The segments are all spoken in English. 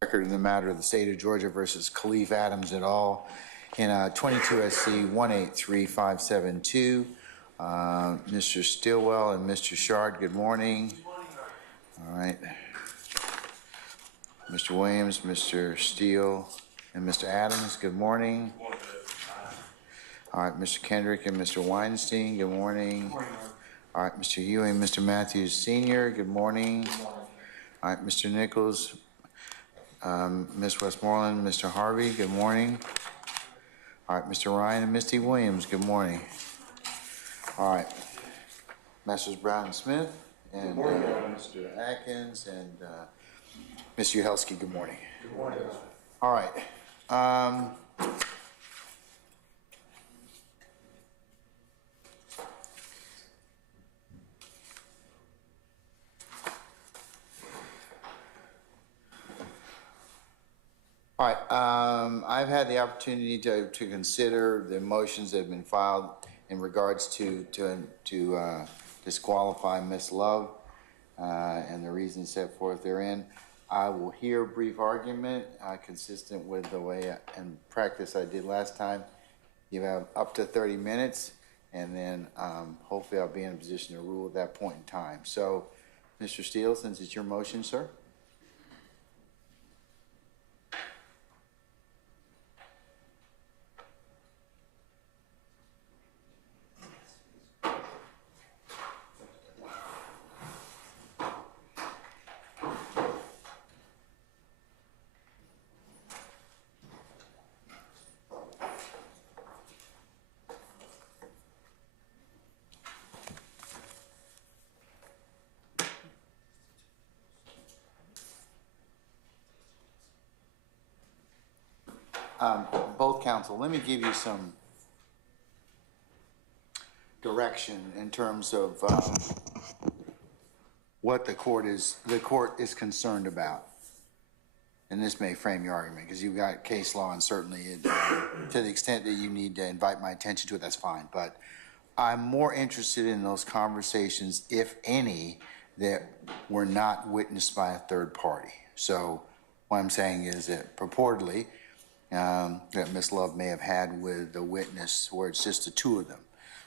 Record in the matter of the state of Georgia versus Khalif Adams et al. In 22 SC 183572. Mr. Stilwell and Mr. Shard, good morning. All right. Mr. Williams, Mr. Steele, and Mr. Adams, good morning. All right, Mr. Kendrick and Mr. Weinstein, good morning. Good morning. All right, Mr. Ewing, Mr. Matthews Sr., good morning. Good morning. All right, Mr. Nichols, Ms. Westmoreland, Mr. Harvey, good morning. All right, Mr. Ryan and Misty Williams, good morning. All right, Masters Brown and Smith, and Mr. Atkins, and Mr. Uhelski, good morning. Good morning. All right. All right, I've had the opportunity to consider the motions that have been filed in regards to disqualify Ms. Love and the reasons set forth therein. I will hear a brief argument consistent with the way and practice I did last time. You have up to 30 minutes, and then hopefully I'll be in a position to rule at that point in time. So, Mr. Steele, since it's your motion, sir. Both counsel, let me give you some direction in terms of what the court is concerned about. And this may frame your argument because you've got case law, and certainly to the extent that you need to invite my attention to it, that's fine. But I'm more interested in those conversations, if any, that were not witnessed by a third party. So what I'm saying is that purportedly that Ms. Love may have had with the witness where it's just the two of them.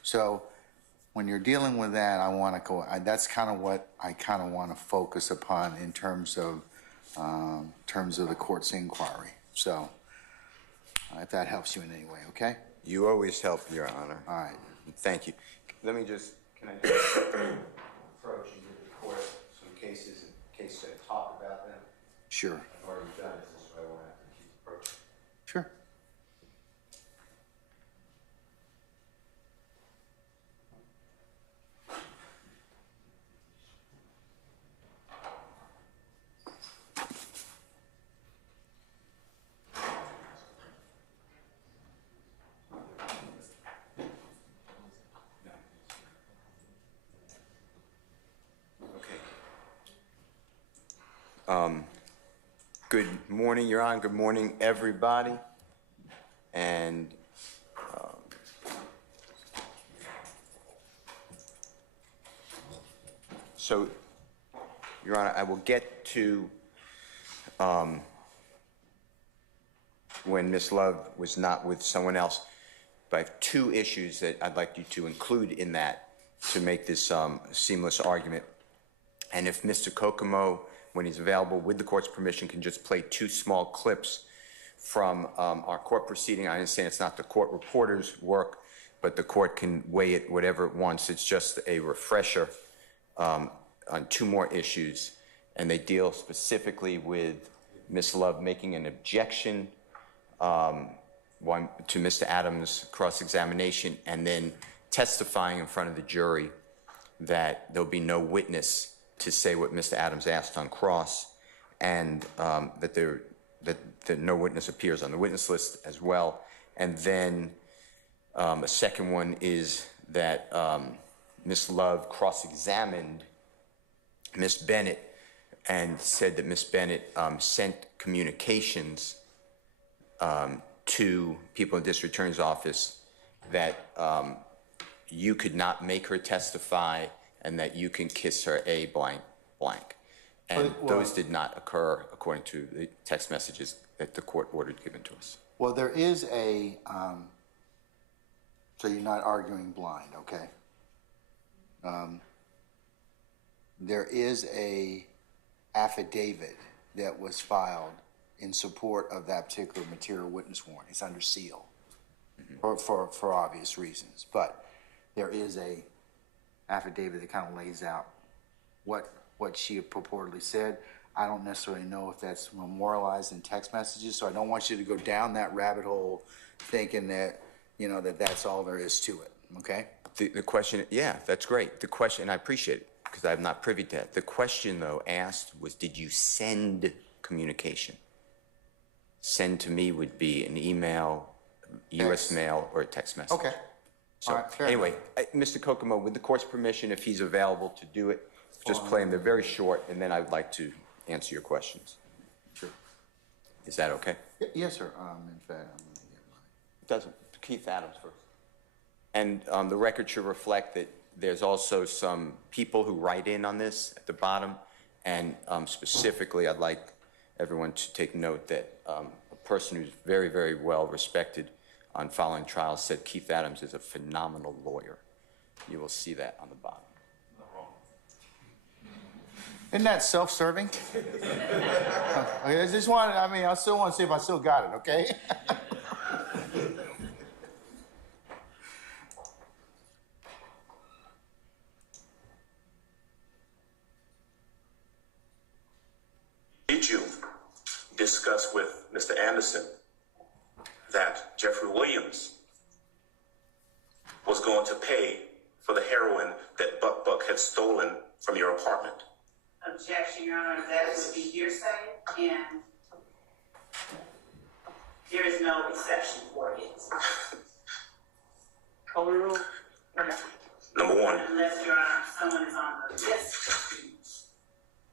So when you're dealing with that, I want to go, that's kind of what I kind of want to focus upon in terms of the court's inquiry. So if that helps you in any way, okay? You always help, Your Honor. All right. Thank you. Let me just, can I just approach and give the court some cases in case they talk about them? Sure. I've already done it, so I won't have to keep approaching. Sure. Good morning, Your Honor. Good morning, everybody. And so, Your Honor, I will get to when Ms. Love was not with someone else, but I have two issues that I'd like you to include in that to make this seamless argument. And if Mr. Kokomo, when he's available with the court's permission, can just play two small clips from our court proceeding. I understand it's not the court reporter's work, but the court can weigh it whatever it wants. It's just a refresher on two more issues, and they deal specifically with Ms. Love making an objection to Mr. Adams' cross-examination, and then testifying in front of the jury that there'll be no witness to say what Mr. Adams asked on cross, and that no witness appears on the witness list as well. And then a second one is that Ms. Love cross-examined Ms. Bennett and said that Ms. Bennett sent communications to people in the district attorney's office that you could not make her testify and that you can kiss her a blank, blank. And those did not occur according to the text messages that the court ordered given to us. Well, there is a, so you're not arguing blind, okay? There is a affidavit that was filed in support of that particular material witness warrant. It's under seal for obvious reasons, but there is a affidavit that kind of lays out what she purportedly said. I don't necessarily know if that's memorialized in text messages, so I don't want you to go down that rabbit hole thinking that, you know, that's all there is to it, okay? The question, yeah, that's great. The question, I appreciate it, because I'm not privy to that. The question, though, asked was, did you send communication? Send to me would be an email, U.S. mail, or a text message. Okay. So, All right, fair anyway, Mr. Kokomo, with the court's permission, if he's available to do it, just play them. They're very short, and then I would like to answer your questions. Sure. Is that okay? Yes, sir. In fact, I'm going to get mine. It doesn't. Keith Adams first. And the record should reflect that there's also some people who write in on this at the bottom, and specifically, I'd like everyone to take note that a person who's very, very well respected on following trials said Keith Adams is a phenomenal lawyer. You will see that on the bottom. Isn't that self-serving? I just wanted, I mean, I still want to see if I still got it, okay? Did you discuss with Mr. Anderson that Jeffrey Williams was going to pay for the heroin that Buck had stolen from your apartment? Objection, Your Honor, that would be hearsay, and there is no exception for it. Overrule? Number one, Unless, Your Honor, someone is on the list to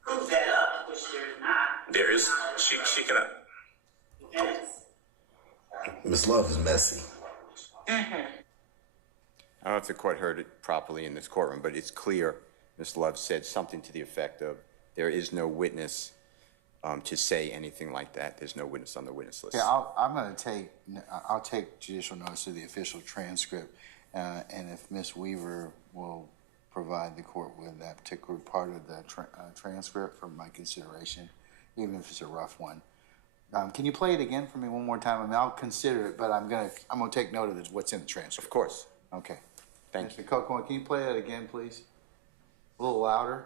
prove that up, which there is not. there is, she cannot. Yes. Ms. Love is messy. I don't know if the court heard it properly in this courtroom, but it's clear Ms. Love said something to the effect of, there is no witness to say anything like that. There's no witness on the witness list. Yeah, I'll take judicial notice of the official transcript, and if Ms. Weaver will provide the court with that particular part of the transcript for my consideration, even if it's a rough one. Can you play it again for me one more time? I mean, I'll consider it, but I'm gonna take note of what's in the transcript. Of course. Okay. Thank you. Mr. Kokomo, can you play that again, please? A little louder.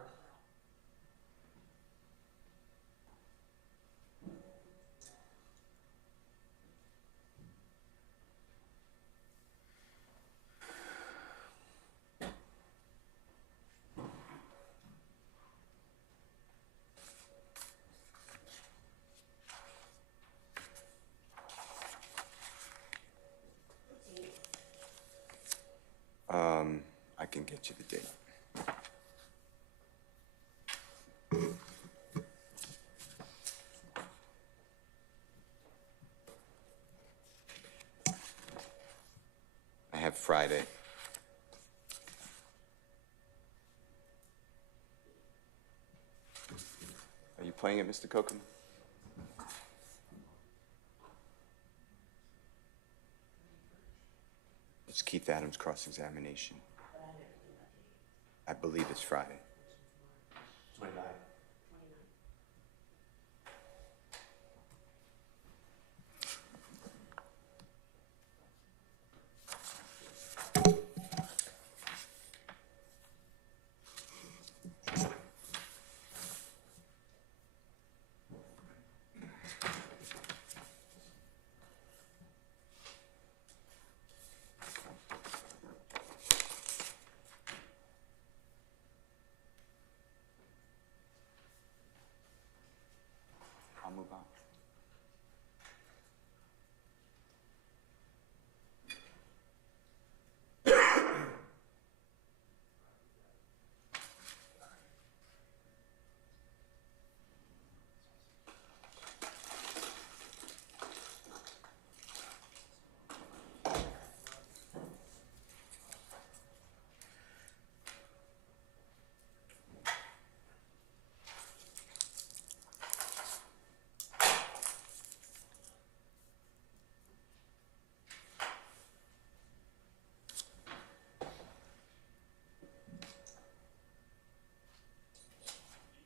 I can get you the date. I have Friday. Are you playing it, Mr. Kokomo? It's Keith Adams' cross-examination. I believe it's Friday. 29.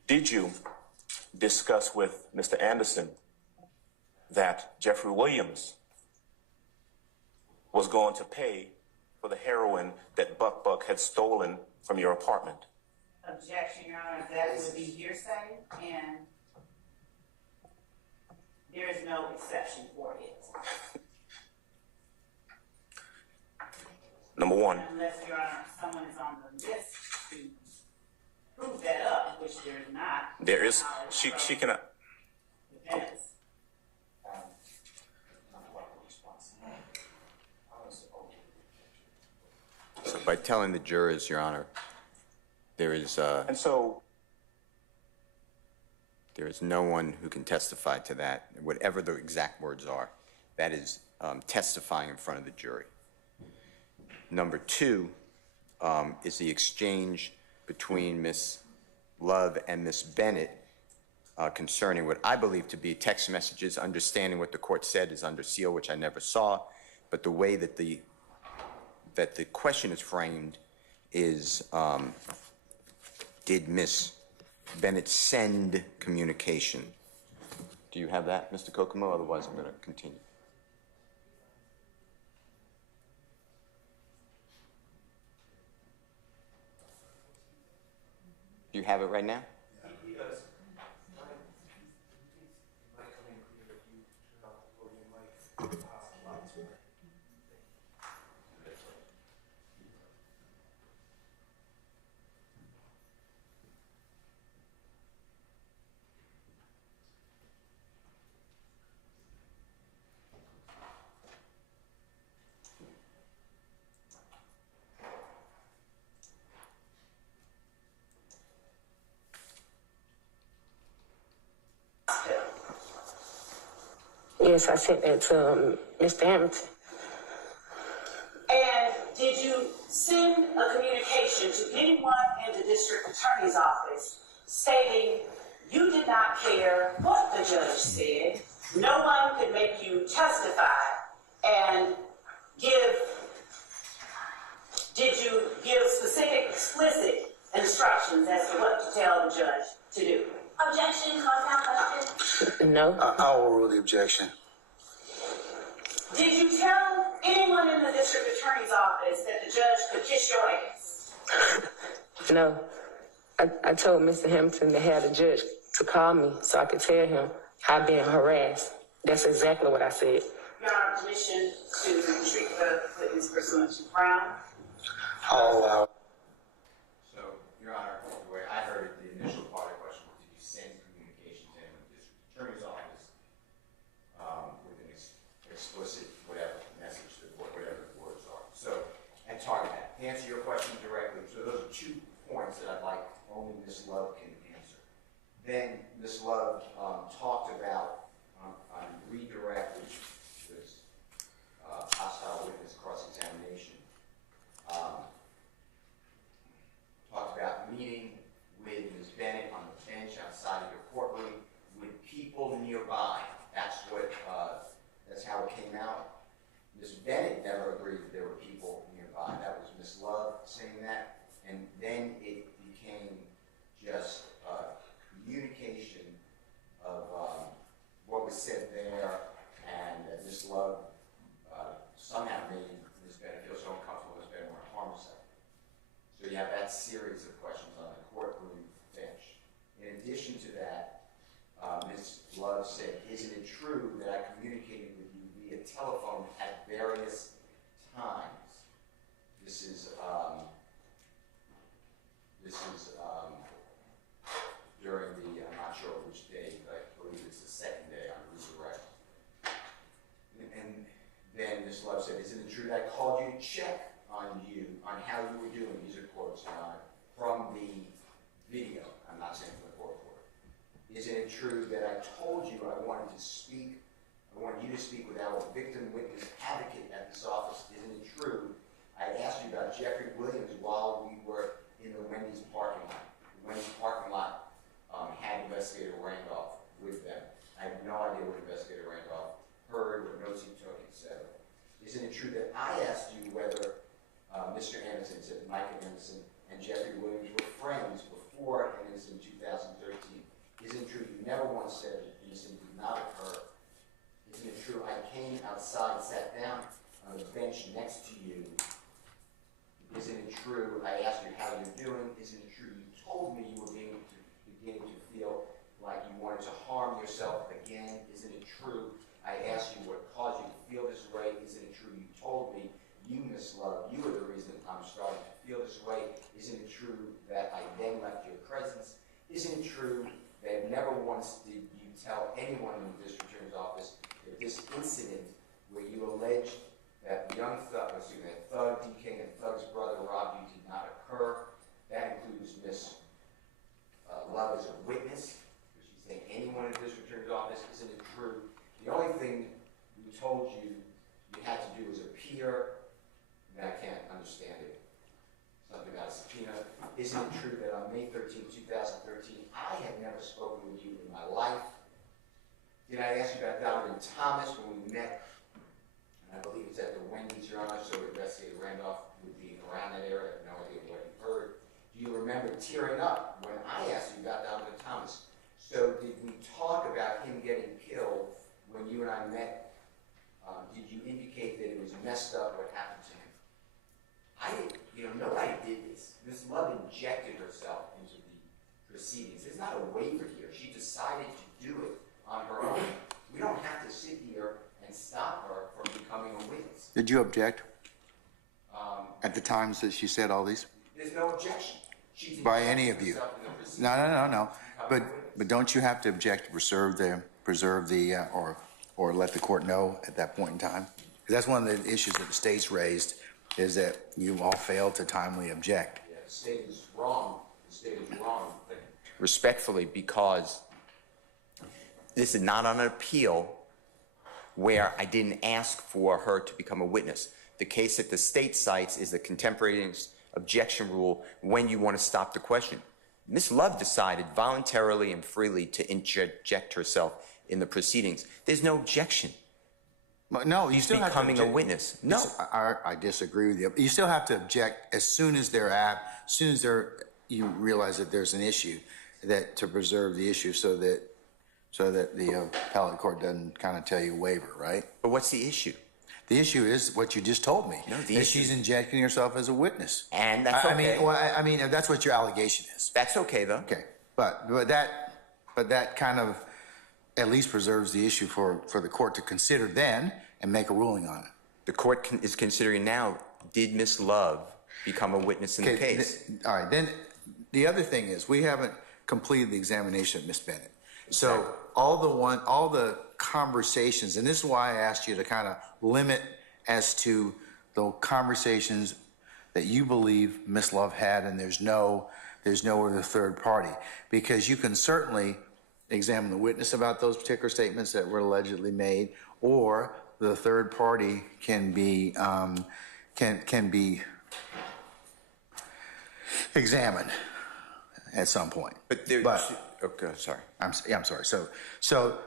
Did you discuss with Mr. Anderson that Jeffrey Williams was going to pay for the heroin that Buck had stolen from your apartment? Objection, Your Honor, that would be hearsay, and there is no exception for it. Number one. Unless, Your Honor, someone is on the list to prove that up, which there is not. There is, she cannot. Defense. So by telling the jurors, Your Honor, there is And so, no one who can testify to that, whatever the exact words are. That is testifying in front of the jury. Number two is the exchange between Ms. Love and Ms. Bennett concerning what I believe to be text messages. Understanding what the court said is under seal, which I never saw, but the way that the question is framed is, did Ms. Bennett send communication? Do you have that, Mr. Kokomo? Otherwise, I'm going to continue. Do you have it right now? Yes, I sent that to Mr. Hamilton. And did you send a communication to anyone in the district attorney's office stating you did not care what the judge said, no one could make you testify, and did you give specific, explicit instructions as to what to tell the judge to do? Objection, cause out question. No. I will rule the objection. Did you tell anyone in the district attorney's office that the judge could kiss your ass? No. I told Mr. Hamilton to have the judge to call me so I could tell him how I'm being harassed. That's exactly what I said. Your Honor, permission to treat the witness pursuant to Brown. I'll allow. So, Your Honor, the way I heard it, the initial part of the question was, did you send communication to him in the district attorney's office with an explicit whatever message, whatever the words are? So, and target that. To answer your question directly, so those are 2 points that I'd like only Ms. Love can answer. Then Ms. Love talked about on redirect, which was hostile witness cross-examination. Talked about meeting with Ms. Bennett on the bench outside of your courtroom with people nearby. That's what, that's how it came out. Ms. Bennett never agreed that there were people nearby. That was Ms. Love saying that. And then it became just communication of what was said there, and Ms. Love somehow made Ms. Bennett feel so uncomfortable Ms. Bennett wanted to harm herself. So you have that series of questions on the courtroom bench. In addition to that, Ms. Love said, isn't it true that I communicated with you via telephone at various times? This is during the, I'm not sure which day, but I believe it's the second day on resurrection. And then Ms. Love said, isn't it true that I called you to check on you, on how you were doing? These are quotes, Your Honor, from the video. I'm not saying from the court report. Isn't it true that I told you I wanted you to speak with our victim witness advocate at this office? Isn't it true I asked you about Jeffrey Williams while we were in the Wendy's parking lot? The Wendy's parking lot had Investigator Randolph with them. I have no idea what Investigator Randolph heard, what notes he took, etc. Isn't it true that I asked you whether Mr. Anderson, said Mike Anderson, and Jeffrey Williams were friends before Anderson in 2013? me you were beginning to feel like you wanted to harm yourself again. Isn't it true? I asked you what caused you to feel this way. Isn't it true? You told me you, Miss Love, you were the reason I'm starting to feel this way. Isn't it true that I then left your presence? Isn't it true that never once did you tell anyone in the district attorney's office that this incident where you alleged that Thug, DK, and Thug's brother robbed you did not occur? That includes Miss Love as a witness. She's saying anyone in the district attorney's office. Isn't it true? The only thing we told you you had to do was appear, and I can't understand it. Something about a subpoena. Isn't it true that on May 13, 2013, I had never spoken with you in my life? Did I ask you about Donovan Thomas when we met? And I believe it's at the Wendy's, Your Honor, so Investigator Randolph would be around that area. I have no idea what you heard. Do you remember tearing up when I asked you about Donovan Thomas? So did we talk about him getting killed when you and I met? Did you indicate that it was messed up what happened to him? I didn't, nobody did this. Miss Love injected herself into the proceedings. There's not a waiver here. She decided to do it on her own. We don't have to sit here and stop her from becoming a witness. Did you object at the times that she said all these? There's no objection. She's By any of you? herself in the proceedings. No. But don't you have to object to preserve the or let the court know at that point in time? 'Cause that's one of the issues that the state's raised, is that you all failed to timely object. Yeah, the state is wrong. The state is wrong. Respectfully, because this is not on an appeal where I didn't ask for her to become a witness. The case that the state cites is the contemporaneous objection rule when you want to stop the question. Ms. Love decided voluntarily and freely to interject herself in the proceedings. There's no objection. No, you still have to Becoming a object. witness. No. I disagree with you. You still have to object as soon as you realize that there's an issue, that to preserve the issue so that the appellate court doesn't kind of tell you waiver, right? But what's the issue? The issue is what you just told me. No, the that issue- she's injecting herself as a witness. And that's okay. I mean, that's what your allegation is. That's okay, though. Okay, but that kind of at least preserves the issue for the court to consider then and make a ruling on it. The court is considering now, did Ms. Love become a witness in the case? All right, then the other thing is we haven't completed the examination of Ms. Bennett. So all the conversations, and this is why I asked you to kind of limit as to the conversations that you believe Ms. Love had, and there's no other third party, because you can certainly examine the witness about those particular statements that were allegedly made, or the third party can be examined at some point. Okay, sorry. I'm sorry. So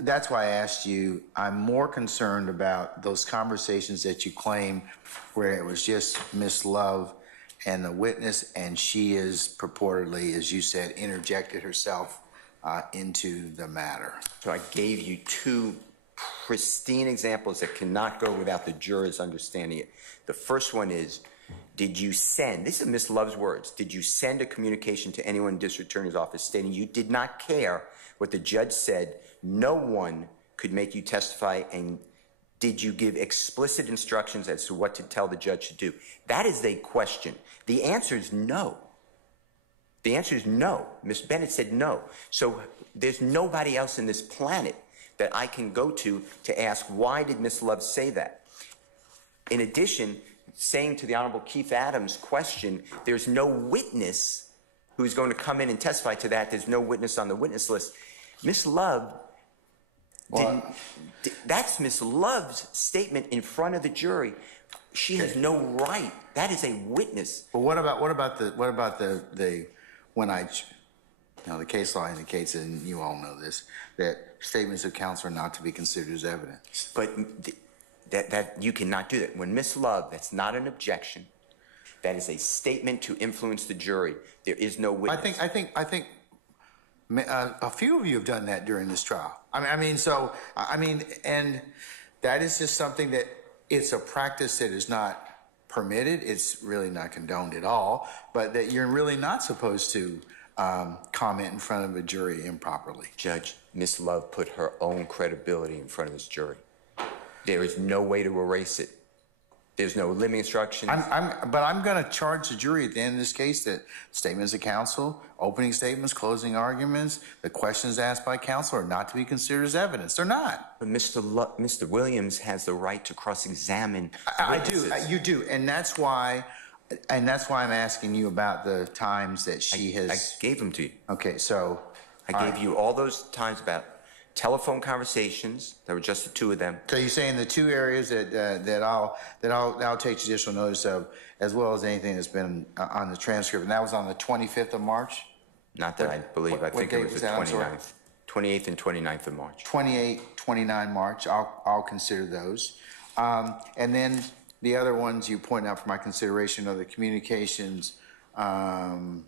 that's why I asked you. I'm more concerned about those conversations that you claim where it was just Miss Love and the witness, and she is purportedly, as you said, interjected herself into the matter. So I gave you two pristine examples that cannot go without the jurors understanding it. The first one is, did you send, this is Ms. Love's words, did you send a communication to anyone in district attorney's office stating you did not care what the judge said, no one could make you testify, and did you give explicit instructions as to what to tell the judge to do? That is a question. The answer is no. The answer is no. Ms. Bennett said no. So there's nobody else in this planet that I can go to ask, why did Ms. Love say that? In addition, saying to the Honorable Keith Adams' question, there's no witness who's going to come in and testify to that. There's no witness on the witness list. Ms. Love, that's Ms. Love's statement in front of the jury. She has no right. That is a witness. But what about the when the case law indicates, and you all know this, that statements of counsel are not to be considered as evidence. But that you cannot do that. When Ms. Love, that's not an objection. That is a statement to influence the jury. There is no witness. I think a few of you have done that during this trial. And that is just something that it's a practice that is not permitted. It's really not condoned at all, but that you're really not supposed to comment in front of a jury improperly. Judge, Ms. Love put her own credibility in front of this jury. There is no way to erase it. There's no limiting instructions. But I'm going to charge the jury at the end of this case that statements of counsel, opening statements, closing arguments, the questions asked by counsel are not to be considered as evidence. They're not. But Mr. Williams has the right to cross-examine I do. witnesses. You do, and that's why I'm asking you about the times that she has. I gave them to you. Okay, so I gave you all those times about telephone conversations. There were just the two of them. So you're saying the two areas that I'll take judicial notice of, as well as anything that's been on the transcript, and that was on the 25th of March, Not that I believe. I think date it was was the that? I'm sorry. 29th. 28th and 29th of March. 28, 29 March. I'll consider those, and then the other ones you point out for my consideration are the communications. On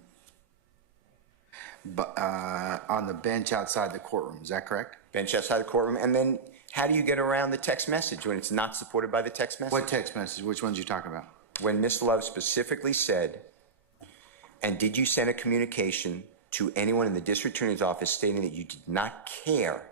the bench outside the courtroom, is that correct? Bench outside the courtroom. And then how do you get around the text message when it's not supported by the text message? What text message? Which ones you talking about? When Ms. Love specifically said, and did you send a communication to anyone in the district attorney's office stating that you did not care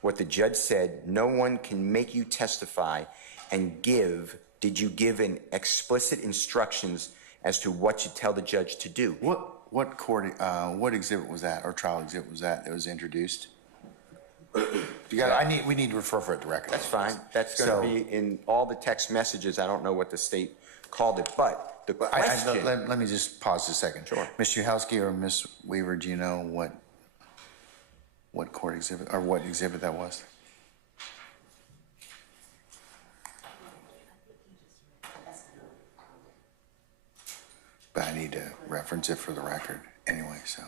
what the judge said, no one can make you testify, and did you give an explicit instructions as to what you tell the judge to do? What court? What exhibit was that, or trial exhibit was that was introduced? We need to refer for it to record. That's fine. That's going to be in all the text messages. I don't know what the state called it, but the question. Let me just pause a second. Sure. Mr. Yahelski or Ms. Weaver, do you know what court exhibit or what exhibit that was? But I need to reference it for the record anyway, so.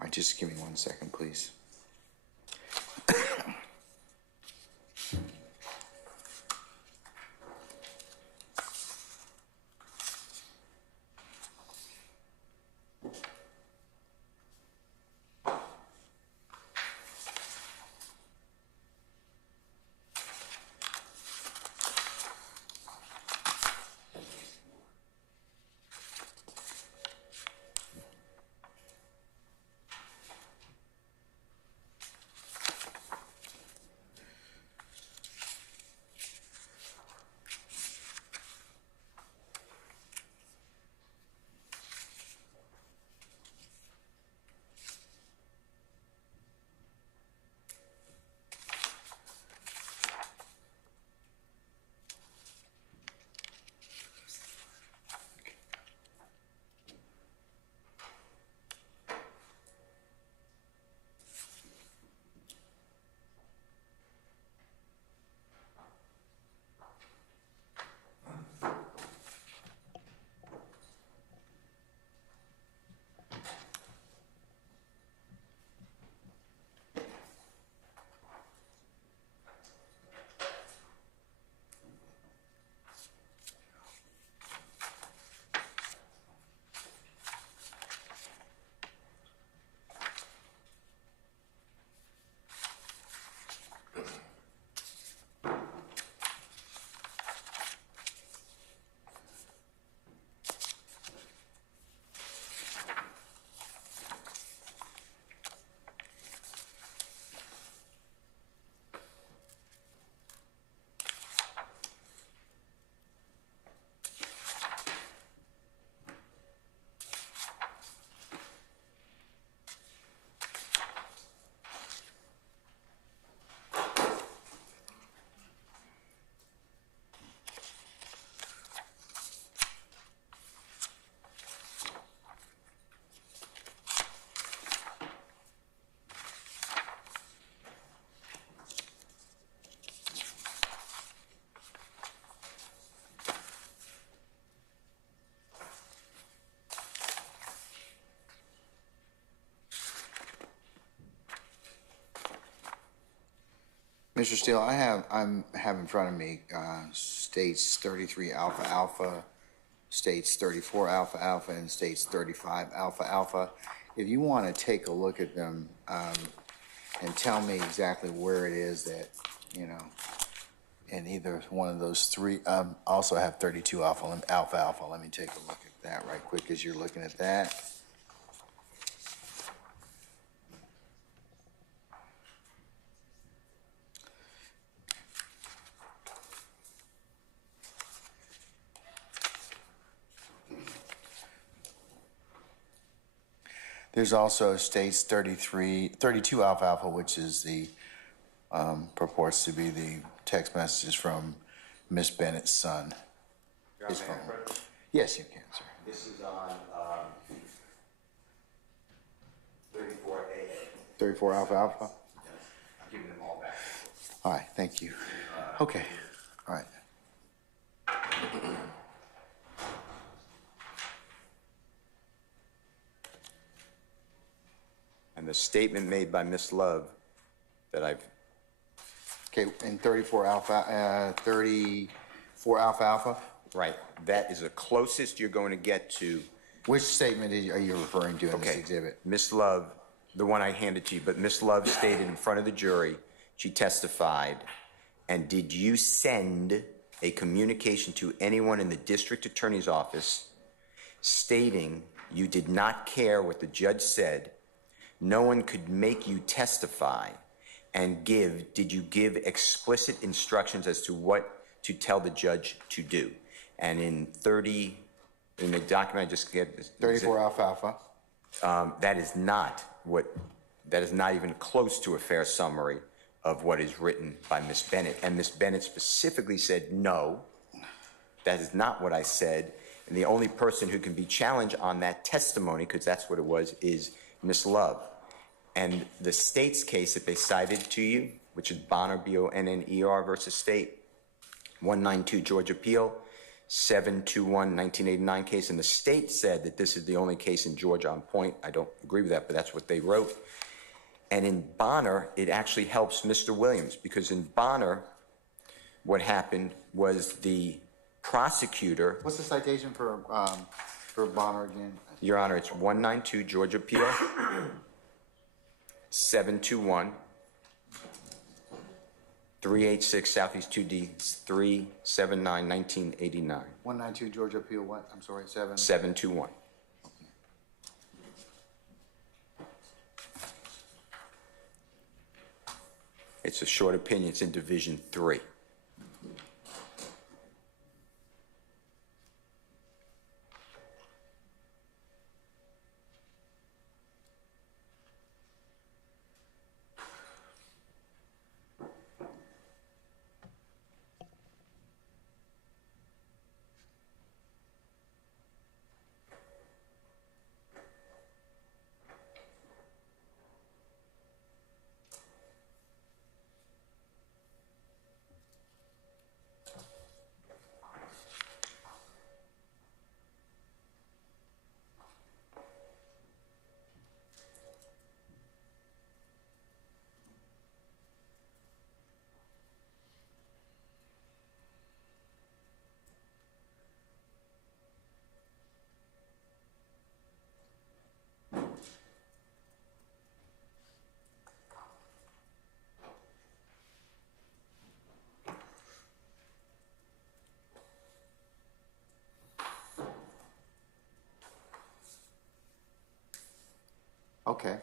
All right, just give me 1 second, please. Mr. Steele, I have in front of me states 33 alpha alpha, states 34 alpha alpha, and states 35 alpha alpha. If you want to take a look at them, and tell me exactly where it is that, you know, in either one of those three. Also have 32 alfalfa. Let me take a look at that right quick as you're looking at that. There's also states 32 alfalfa, which is the, purports to be the text messages from Miss Bennett's son. His phone. Yes, you can, sir. This is on 34AA. 34 alfalfa? I'm giving them all back. All right, thank you. Okay, all right. And the statement made by Miss Love that I've, Okay, and 34 alfalfa? right, that is the closest you're going to get to. Which statement are you referring to in this exhibit? Miss Love, the one I handed to you, but Miss Love stated in front of the jury, she testified, and did you send a communication to anyone in the district attorney's office stating you did not care what the judge said, no one could make you testify, and did you give explicit instructions as to what to tell the judge to do? And in the document I just get, 34 alfalfa. that is not even close to a fair summary of what is written by Miss Bennett. And Miss Bennett specifically said, no, that is not what I said. And the only person who can be challenged on that testimony, because that's what it was, is Miss Love. And the state's case that they cited to you, which is Bonner, B-O-N-N-E-R versus State, 192 Georgia Appeal, 721 1989 case, and the state said that this is the only case in Georgia on point. I don't agree with that, but that's what they wrote. And in Bonner, it actually helps Mr. Williams, because in Bonner, what happened was the prosecutor. What's the citation for Bonner again? Your Honor, it's 192 Georgia Appeal, 721 386 Southeast 2D 379 1989. 192 Georgia Appeal, what? I'm sorry, 721. It's a short opinion. It's in Division 3. Okay.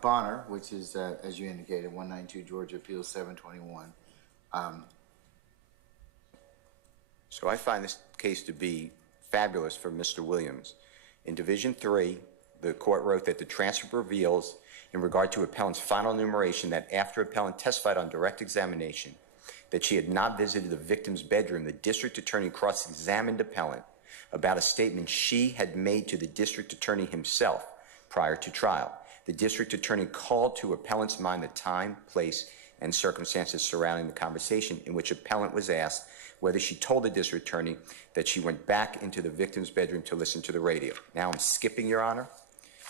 Bonner, which is, as you indicated, 192 Georgia Appeal 721. So I find this case to be fabulous for Mr. Williams. In Division 3, the court wrote that the transcript reveals, in regard to appellant's final enumeration, that after appellant testified on direct examination that she had not visited the victim's bedroom, the district attorney cross-examined appellant about a statement she had made to the district attorney himself prior to trial. The district attorney called to appellant's mind the time, place, and circumstances surrounding the conversation, in which appellant was asked whether she told the district attorney that she went back into the victim's bedroom to listen to the radio. Now I'm skipping, Your Honor,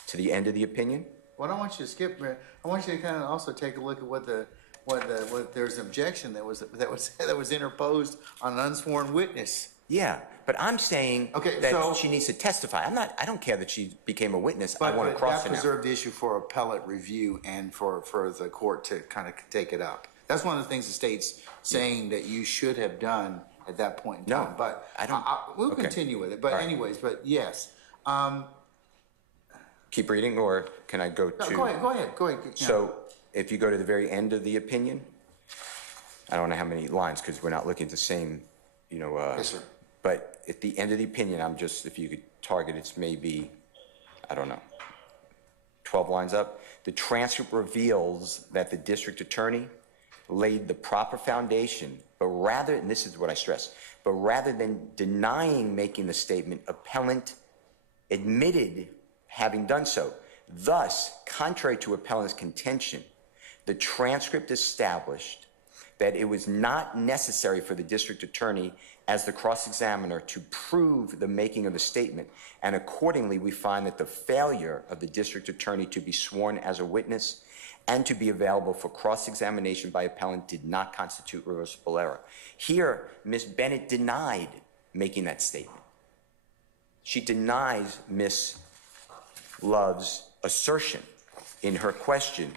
to the end of the opinion. Well, I don't want you to skip. I want you to kind of also take a look at what there's an objection that was interposed on an unsworn witness Yeah, but I'm saying Okay, that so- she needs to testify. I don't care that she became a witness. I But want to cross that her now. preserved the issue for appellate review and for the court to kind of take it up. That's one of the things the state's saying that you should have done at that point in No, time. But I don't- we'll okay. continue with it. But All right. anyways, but yes. Keep reading, or can I go No, to? go ahead. Yeah. So if you go to the very end of the opinion, I don't know how many lines because we're not looking at the same, Yes, sir. But at the end of the opinion, if you could target, it's maybe, I don't know, 12 lines up. The transcript reveals that the district attorney laid the proper foundation, but rather, and this is what I stress, but rather than denying making the statement, appellant admitted having done so. Thus, contrary to appellant's contention, the transcript established that it was not necessary for the district attorney as the cross-examiner to prove the making of the statement, and accordingly we find that the failure of the district attorney to be sworn as a witness and to be available for cross-examination by appellant did not constitute reversible error. Here, Ms. Bennett denied making that statement. She denies Ms. Love's assertion in her question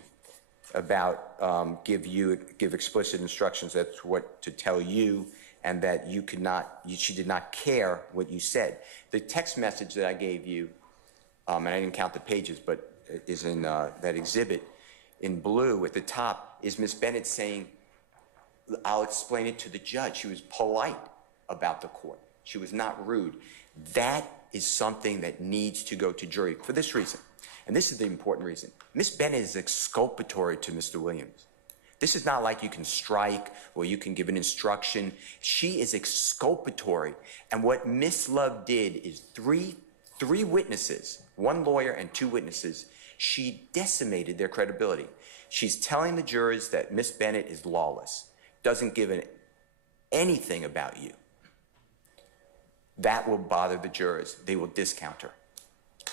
about give explicit instructions as to what to tell you, and that she did not care what you said. The text message that I gave you, and I didn't count the pages, but is in that exhibit in blue at the top, is Ms. Bennett saying, I'll explain it to the judge. She was polite about the court. She was not rude. That is something that needs to go to jury for this reason. And this is the important reason. Ms. Bennett is exculpatory to Mr. Williams. This is not like you can strike or you can give an instruction. She is exculpatory. And what Ms. Love did is three witnesses, one lawyer and two witnesses, she decimated their credibility. She's telling the jurors that Ms. Bennett is lawless, doesn't give anything about you. That will bother the jurors. They will discount her.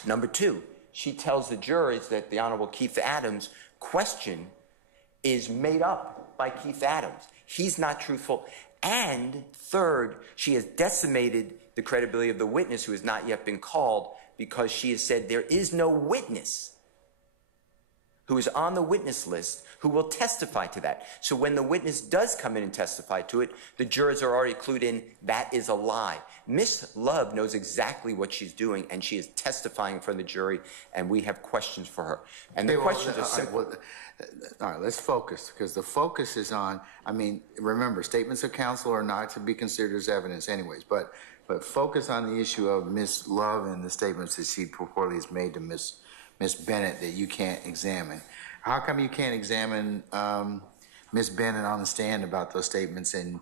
Number two, she tells the jurors that the Honorable Keith Adams' question is made up by Keith Adams. He's not truthful. And third, she has decimated the credibility of the witness who has not yet been called, because she has said there is no witness who is on the witness list who will testify to that. So when the witness does come in and testify to it, the jurors are already clued in, that is a lie. Miss Love knows exactly what she's doing, and she is testifying for the jury, and we have questions for her. And the questions are simple. All right, let's focus, because the focus is on, remember, statements of counsel are not to be considered as evidence anyways, but focus on the issue of Miss Love and the statements that she purportedly has made to Miss Bennett that you can't examine. How come you can't examine Miss Bennett on the stand about those statements and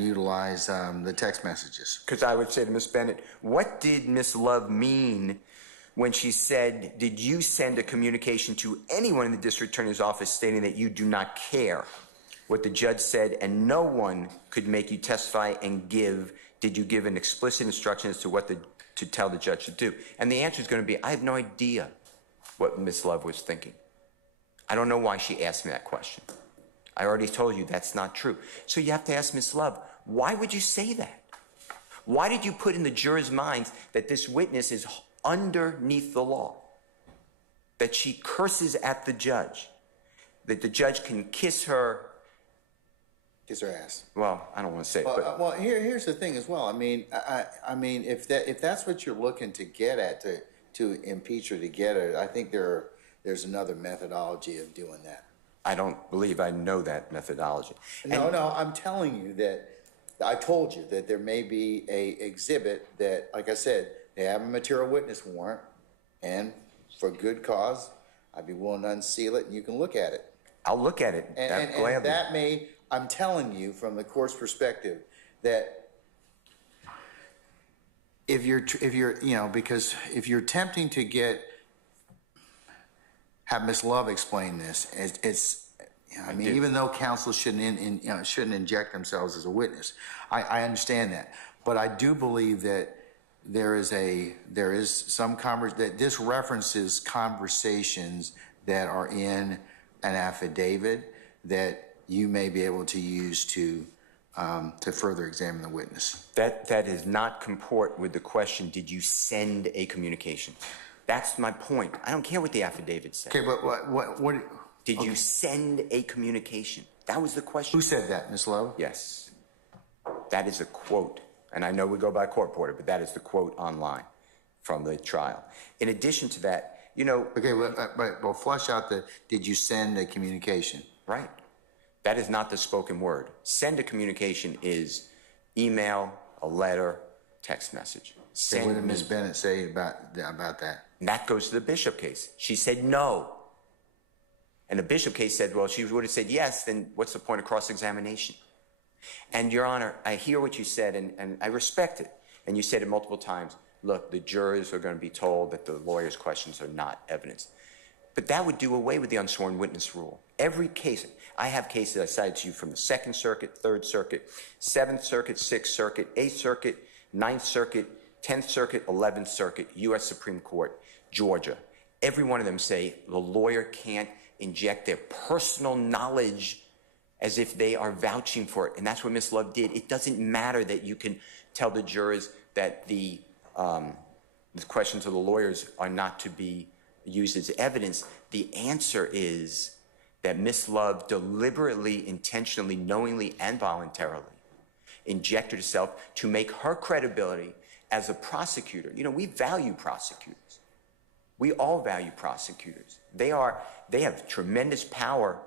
utilize the text messages? Because I would say to Miss Bennett, what did Miss Love mean when she said, did you send a communication to anyone in the district attorney's office stating that you do not care what the judge said and no one could make you testify, and did you give an explicit instruction as to what to tell the judge to do? And the answer is going to be, I have no idea what Miss Love was thinking. I don't know why she asked me that question. I already told you that's not true. So you have to ask Miss Love, why would you say that? Why did you put in the jurors' minds that this witness is underneath the law? That she curses at the judge? That the judge can kiss her ass. Well, I don't want to say it, but Well, here's the thing as well. If that's what you're looking to get at, to impeach her, to get her, I think there's another methodology of doing that. I don't believe I know that methodology. No, I'm telling you that I told you that there may be a exhibit that, like I said, they have a material witness warrant, and for good cause, I'd be willing to unseal it and you can look at it. I'll look at it gladly. And that may, I'm telling you from the court's perspective, that if you're because if you're attempting to have Miss Love explain this, even though counsel shouldn't inject themselves as a witness, I understand that, but I do believe that there is some that this references conversations that are in an affidavit that you may be able to use to to further examine the witness. That is not comport with the question, did you send a communication? That's my point. I don't care what the affidavit said. Okay, but what Did you send a communication? That was the question. who said that, Ms. Love? Yes. That is a quote. And I know we go by court reporter, but that is the quote online from the trial. In addition to that, you know. Okay, well, flush out the, did you send a communication? Right. That is not the spoken word. Send a communication is email, a letter, text message. Okay, what did Ms. Bennett say about that? And that goes to the Bishop case. She said no. And the Bishop case said, well, she would have said yes, then what's the point of cross-examination? And, Your Honor, I hear what you said, and I respect it. And you said it multiple times. Look, the jurors are going to be told that the lawyer's questions are not evidence. But that would do away with the unsworn witness rule. Every case, I have cases I cited to you from the 2nd Circuit, 3rd Circuit, 7th Circuit, 6th Circuit, 8th Circuit, 9th Circuit, 10th Circuit, 11th Circuit, U.S. Supreme Court, Georgia. Every one of them say the lawyer can't inject their personal knowledge as if they are vouching for it. And that's what Ms. Love did. It doesn't matter that you can tell the jurors that the questions of the lawyers are not to be used as evidence. The answer is that Ms. Love deliberately, intentionally, knowingly, and voluntarily injected herself to make her credibility as a prosecutor. You know, we value prosecutors. We all value prosecutors. They have tremendous power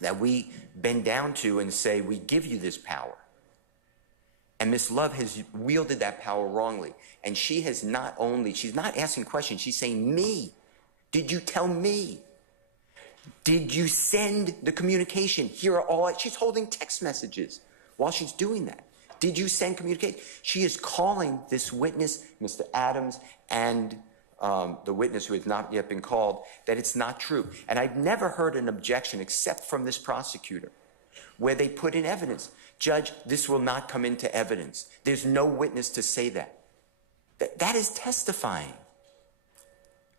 that we bend down to and say, we give you this power. And Ms. Love has wielded that power wrongly. And she has not only, she's not asking questions, she's saying, me. Did you tell me? Did you send the communication? Here are all, she's holding text messages while she's doing that. Did you send communication? She is calling this witness, Mr. Adams, and the witness who has not yet been called, that it's not true. And I've never heard an objection except from this prosecutor where they put in evidence. Judge, this will not come into evidence. There's no witness to say that. That is testifying.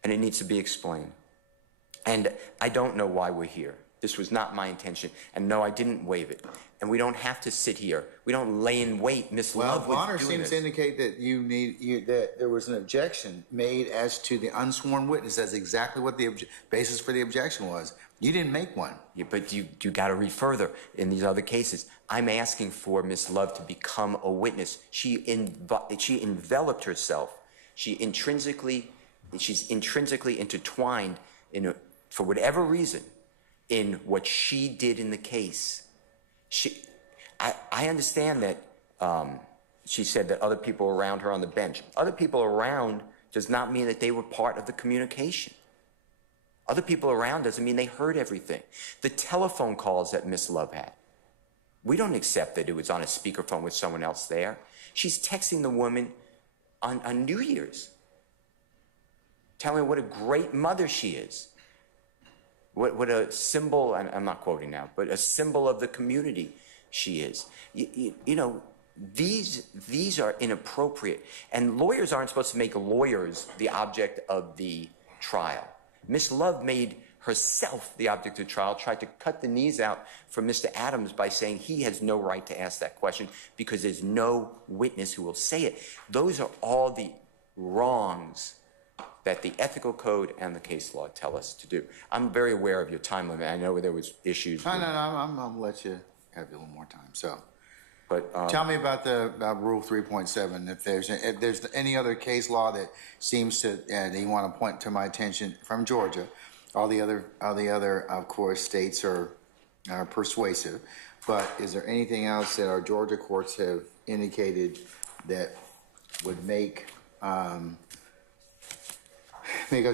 And it needs to be explained. And I don't know why we're here. This was not my intention. And no, I didn't waive it. And we don't have to sit here. We don't lay in wait. Miss Love was Bonner doing seems this. to indicate that that there was an objection made as to the unsworn witness. That's exactly what the basis for the objection was. You didn't make one. Yeah, but you got to read further in these other cases. I'm asking for Miss Love to become a witness. She enveloped herself. She's intrinsically intertwined for whatever reason in what she did in the case. I understand that she said that other people around her on the bench. Other people around does not mean that they were part of the communication. Other people around doesn't mean they heard everything. The telephone calls that Miss Love had, we don't accept that it was on a speakerphone with someone else there. She's texting the woman on New Year's, telling her what a great mother she is. What a symbol, and I'm not quoting now, but a symbol of the community she is. You know, these are inappropriate. And lawyers aren't supposed to make lawyers the object of the trial. Miss Love made herself the object of the trial, tried to cut the knees out for Mr. Adams by saying he has no right to ask that question because there's no witness who will say it. Those are all the wrongs that the ethical code and the case law tell us to do. I'm very aware of your time limit. I know there was issues. No, I'm going to let you have a little more time. So, but tell me about the Rule 3.7. If there's any other case law that seems to that you want to point to my attention from Georgia, all the other of course states are persuasive. But is there anything else that our Georgia courts have indicated that would make up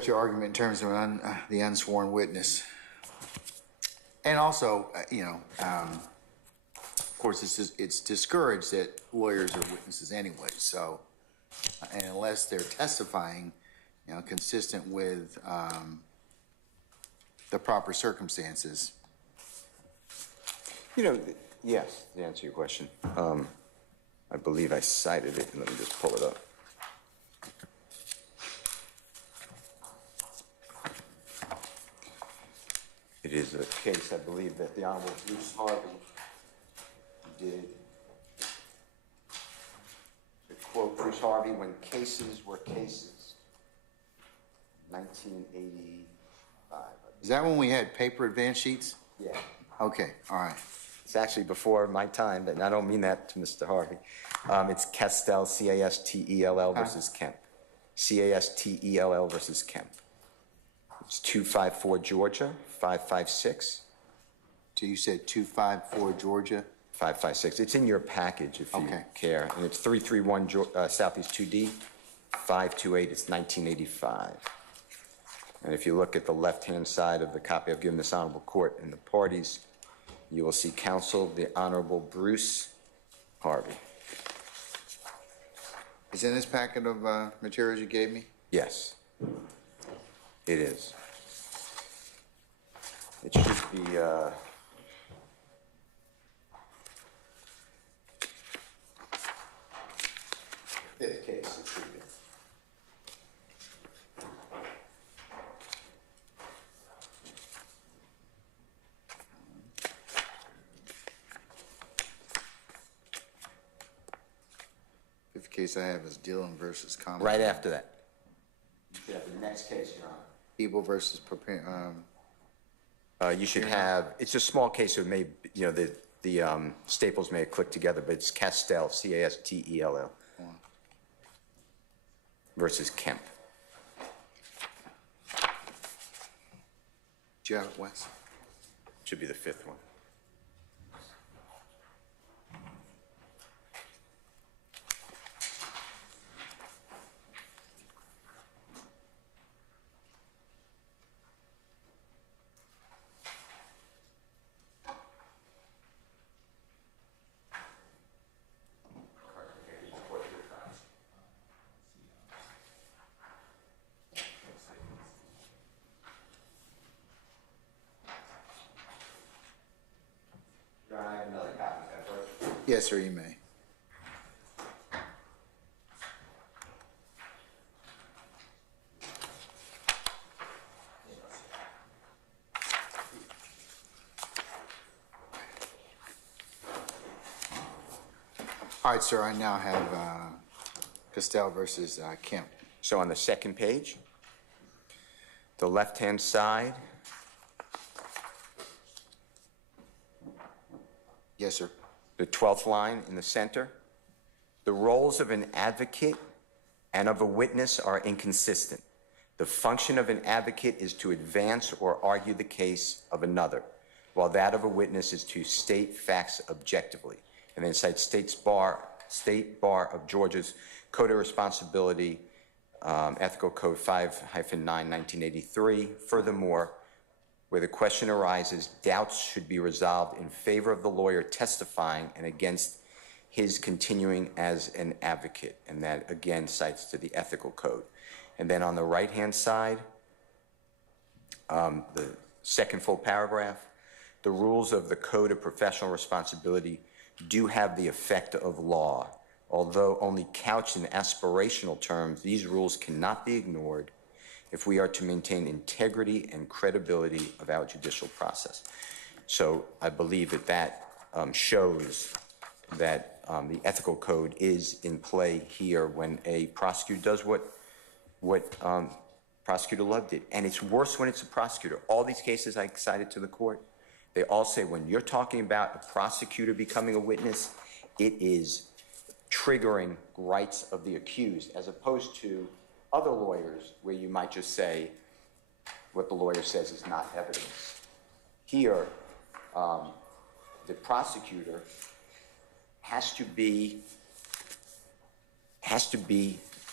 your argument in terms of the unsworn witness? And also, of course, it's discouraged that lawyers are witnesses anyway. So, and unless they're testifying, consistent with the proper circumstances. Yes, to answer your question. I believe I cited it. Let me just pull it up. It is a case, I believe, that the Honorable Bruce Harvey did George Harvey when cases were cases. 1985. Is that when we had paper advance sheets? Yeah. Okay, all right. It's actually before my time, and I don't mean that to Mr. Harvey. It's Castell, Castell versus Kemp. Castell versus Kemp. It's 254 Georgia, 556. So you said 254 Georgia? 556. It's in your package if you Okay. care. And it's 331 Southeast 2D, 528. It's 1985. And if you look at the left-hand side of the copy I've given this honorable court and the parties, you will see counsel, the Honorable Bruce Harvey. Is in this packet of materials you gave me? Yes, it is. It should be, fifth case, it should be. Fifth case I have is Dillon versus Common. Right after that. You should have the next case, Your Honor. People versus You should have, it's a small case, so it may, you know, the staples may have clicked together, but it's Castell, Castell, versus Kemp. Do you have it, Wes? Should be the fifth one. Yes, sir, you may. All right, sir, I now have Castell versus Kemp. So on the second page, the left-hand side, Yes, sir. the 12th line in the center, the roles of an advocate and of a witness are inconsistent. The function of an advocate is to advance or argue the case of another, while that of a witness is to state facts objectively. And then cite State Bar of Georgia's Code of Responsibility, Ethical Code 5-9, 1983. Furthermore, where the question arises, doubts should be resolved in favor of the lawyer testifying and against his continuing as an advocate. And that, again, cites to the Ethical Code. And then on the right-hand side, the second full paragraph, the rules of the Code of Professional Responsibility do have the effect of law. Although only couched in aspirational terms, these rules cannot be ignored if we are to maintain integrity and credibility of our judicial process. So I believe that that shows that the ethical code is in play here when a prosecutor does what Prosecutor Love did. And it's worse when it's a prosecutor. All these cases I cited to the court, they all say when you're talking about a prosecutor becoming a witness, it is triggering rights of the accused, as opposed to other lawyers where you might just say what the lawyer says is not evidence. Here, the prosecutor has to be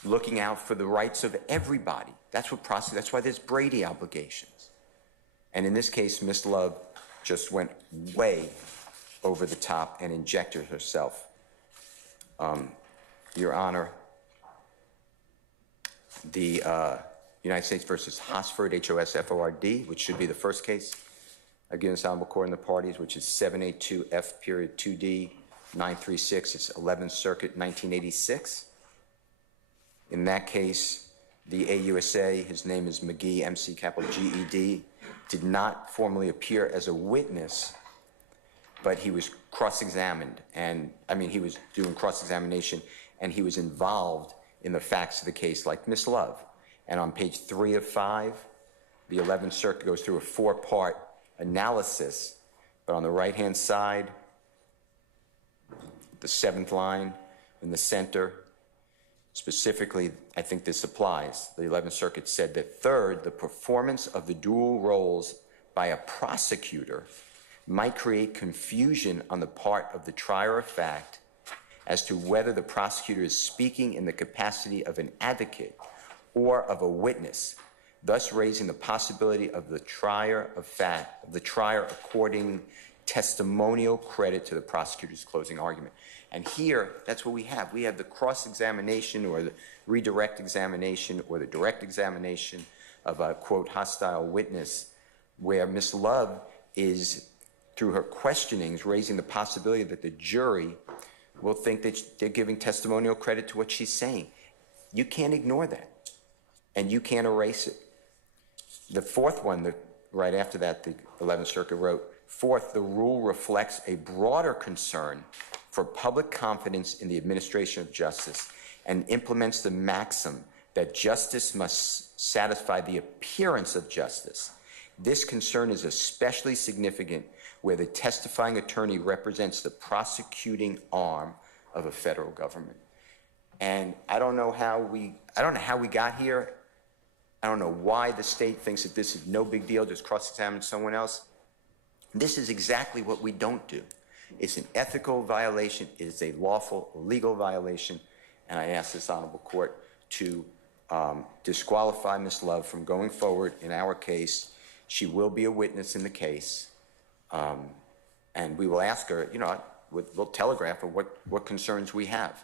looking out for the rights of everybody. That's why there's Brady obligations. And in this case, Ms. Love just went way over the top and injected herself. Your Honor, the United States versus Hosford, Hosford, which should be the first case against honorable court in the parties, which is 782 F period 2D 936. It's 11th Circuit, 1986. In that case, the AUSA, his name is McGee, MC capital GED, did not formally appear as a witness, but he was cross-examined. And I mean, he was doing cross-examination, and he was involved in the facts of the case like Miss Love. And on page 3 of 5, the 11th Circuit goes through a 4-part analysis, but on the right-hand side, the 7th line in the center, specifically, I think this applies. The 11th Circuit said that third, the performance of the dual roles by a prosecutor might create confusion on the part of the trier of fact as to whether the prosecutor is speaking in the capacity of an advocate or of a witness, thus raising the possibility of the trier according testimonial credit to the prosecutor's closing argument. And here, that's what we have. We have the cross-examination or the redirect examination or the direct examination of a, quote, hostile witness, where Ms. Love is, through her questionings, raising the possibility that the jury will think that they're giving testimonial credit to what she's saying. You can't ignore that, and you can't erase it. The fourth one, right after that, the 11th Circuit wrote, fourth, the rule reflects a broader concern for public confidence in the administration of justice and implements the maxim that justice must satisfy the appearance of justice. This concern is especially significant where the testifying attorney represents the prosecuting arm of a federal government. And I don't know how we got here. I don't know why the state thinks that this is no big deal, just cross-examine someone else. This is exactly what we don't do. It's an ethical violation. It is a lawful, legal violation. And I ask this honorable court to disqualify Ms. Love from going forward in our case. She will be a witness in the case. And we will ask her, we'll telegraph her what concerns we have.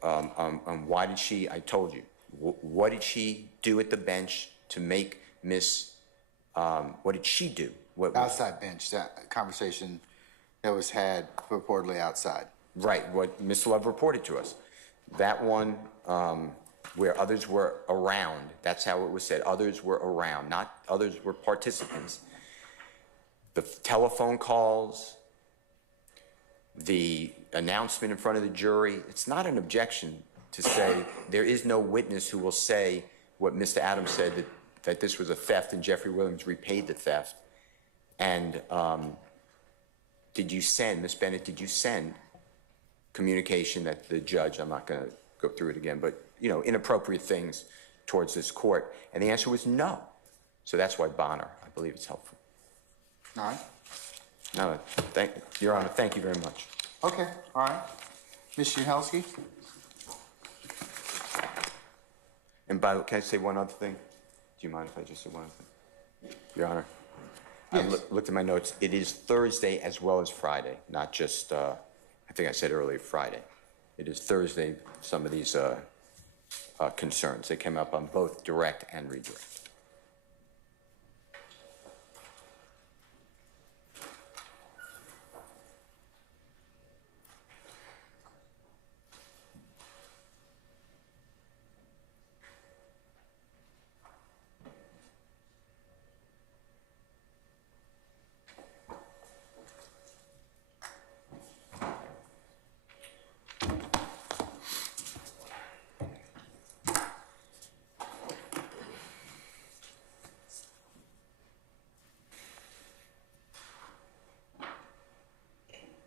Why did she, I told you, what did she do at the bench to make what did she do? Outside bench, that conversation that was had purportedly outside. Right, what Ms. Love reported to us. That one where others were around, that's how it was said, others were around, not others were participants. The telephone calls, the announcement in front of the jury, it's not an objection to say there is no witness who will say what Mr. Adams said, that this was a theft and Jeffrey Williams repaid the theft. And did you send, Ms. Bennett, did you send communication that the judge, I'm not going to go through it again, but, inappropriate things towards this court? And the answer was no. So that's why Bonner, I believe it's helpful. All right. No, Your Honor, thank you very much. Okay, all right. Ms. Juhelski? And by the way, can I say one other thing? Do you mind if I just say one other thing? Your Honor? Yes. I looked at my notes. It is Thursday as well as Friday, not just, I think I said earlier Friday. It is Thursday, some of these concerns. They came up on both direct and redirect.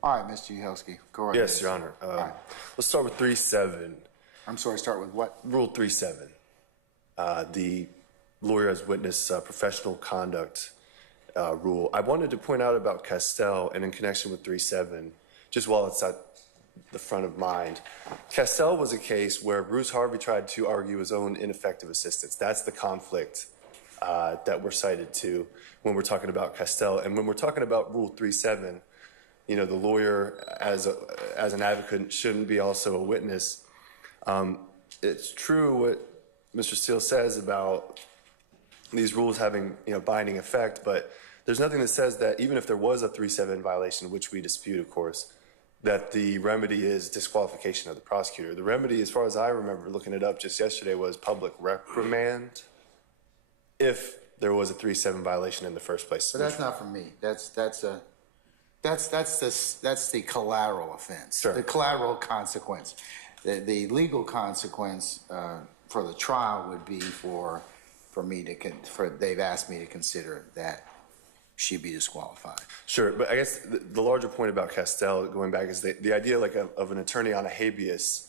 All right, Mr. Juhelski, go right Yes, ahead. Your Honor. right. Let's start with 3.7. I'm sorry, start with what? Rule 3.7. The lawyer as witness professional conduct rule. I wanted to point out about Castell and in connection with 3.7, just while it's at the front of mind. Castell was a case where Bruce Harvey tried to argue his own ineffective assistance. That's the conflict that we're cited to when we're talking about Castell. And when we're talking about Rule 3.7, the lawyer as an advocate shouldn't be also a witness. It's true what Mr. Steele says about these rules having binding effect, but there's nothing that says that even if there was a 3.7 violation, which we dispute, of course, that the remedy is disqualification of the prosecutor. The remedy, as far as I remember looking it up just yesterday, was public reprimand if there was a 3.7 violation in the first place. But that's not for me. That's the collateral offense. Sure. The collateral consequence. the legal consequence for the trial would be for me to, they've asked me to consider that she'd be disqualified. Sure, but I guess the larger point about Castell, going back, is the idea like of an attorney on a habeas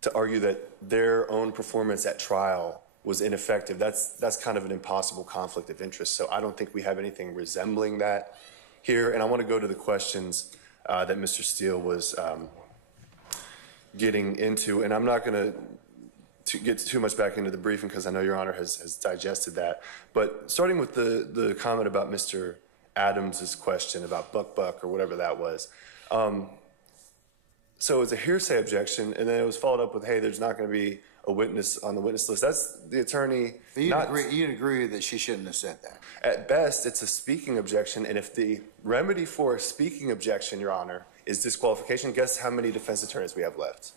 to argue that their own performance at trial was ineffective. That's kind of an impossible conflict of interest. So I don't think we have anything resembling that here. And I want to go to the questions that Mr. Steele was getting into, and I'm not going to get too much back into the briefing because I know Your Honor has digested that. But starting with the comment about Mr. Adams's question about Buck or whatever that was. So it's a hearsay objection, and then it was followed up with, hey, there's not going to be a witness on the witness list. That's the attorney. You'd agree that she shouldn't have said that? At best, it's a speaking objection, and if the remedy for a speaking objection, Your Honor, is disqualification, guess how many defense attorneys we have left?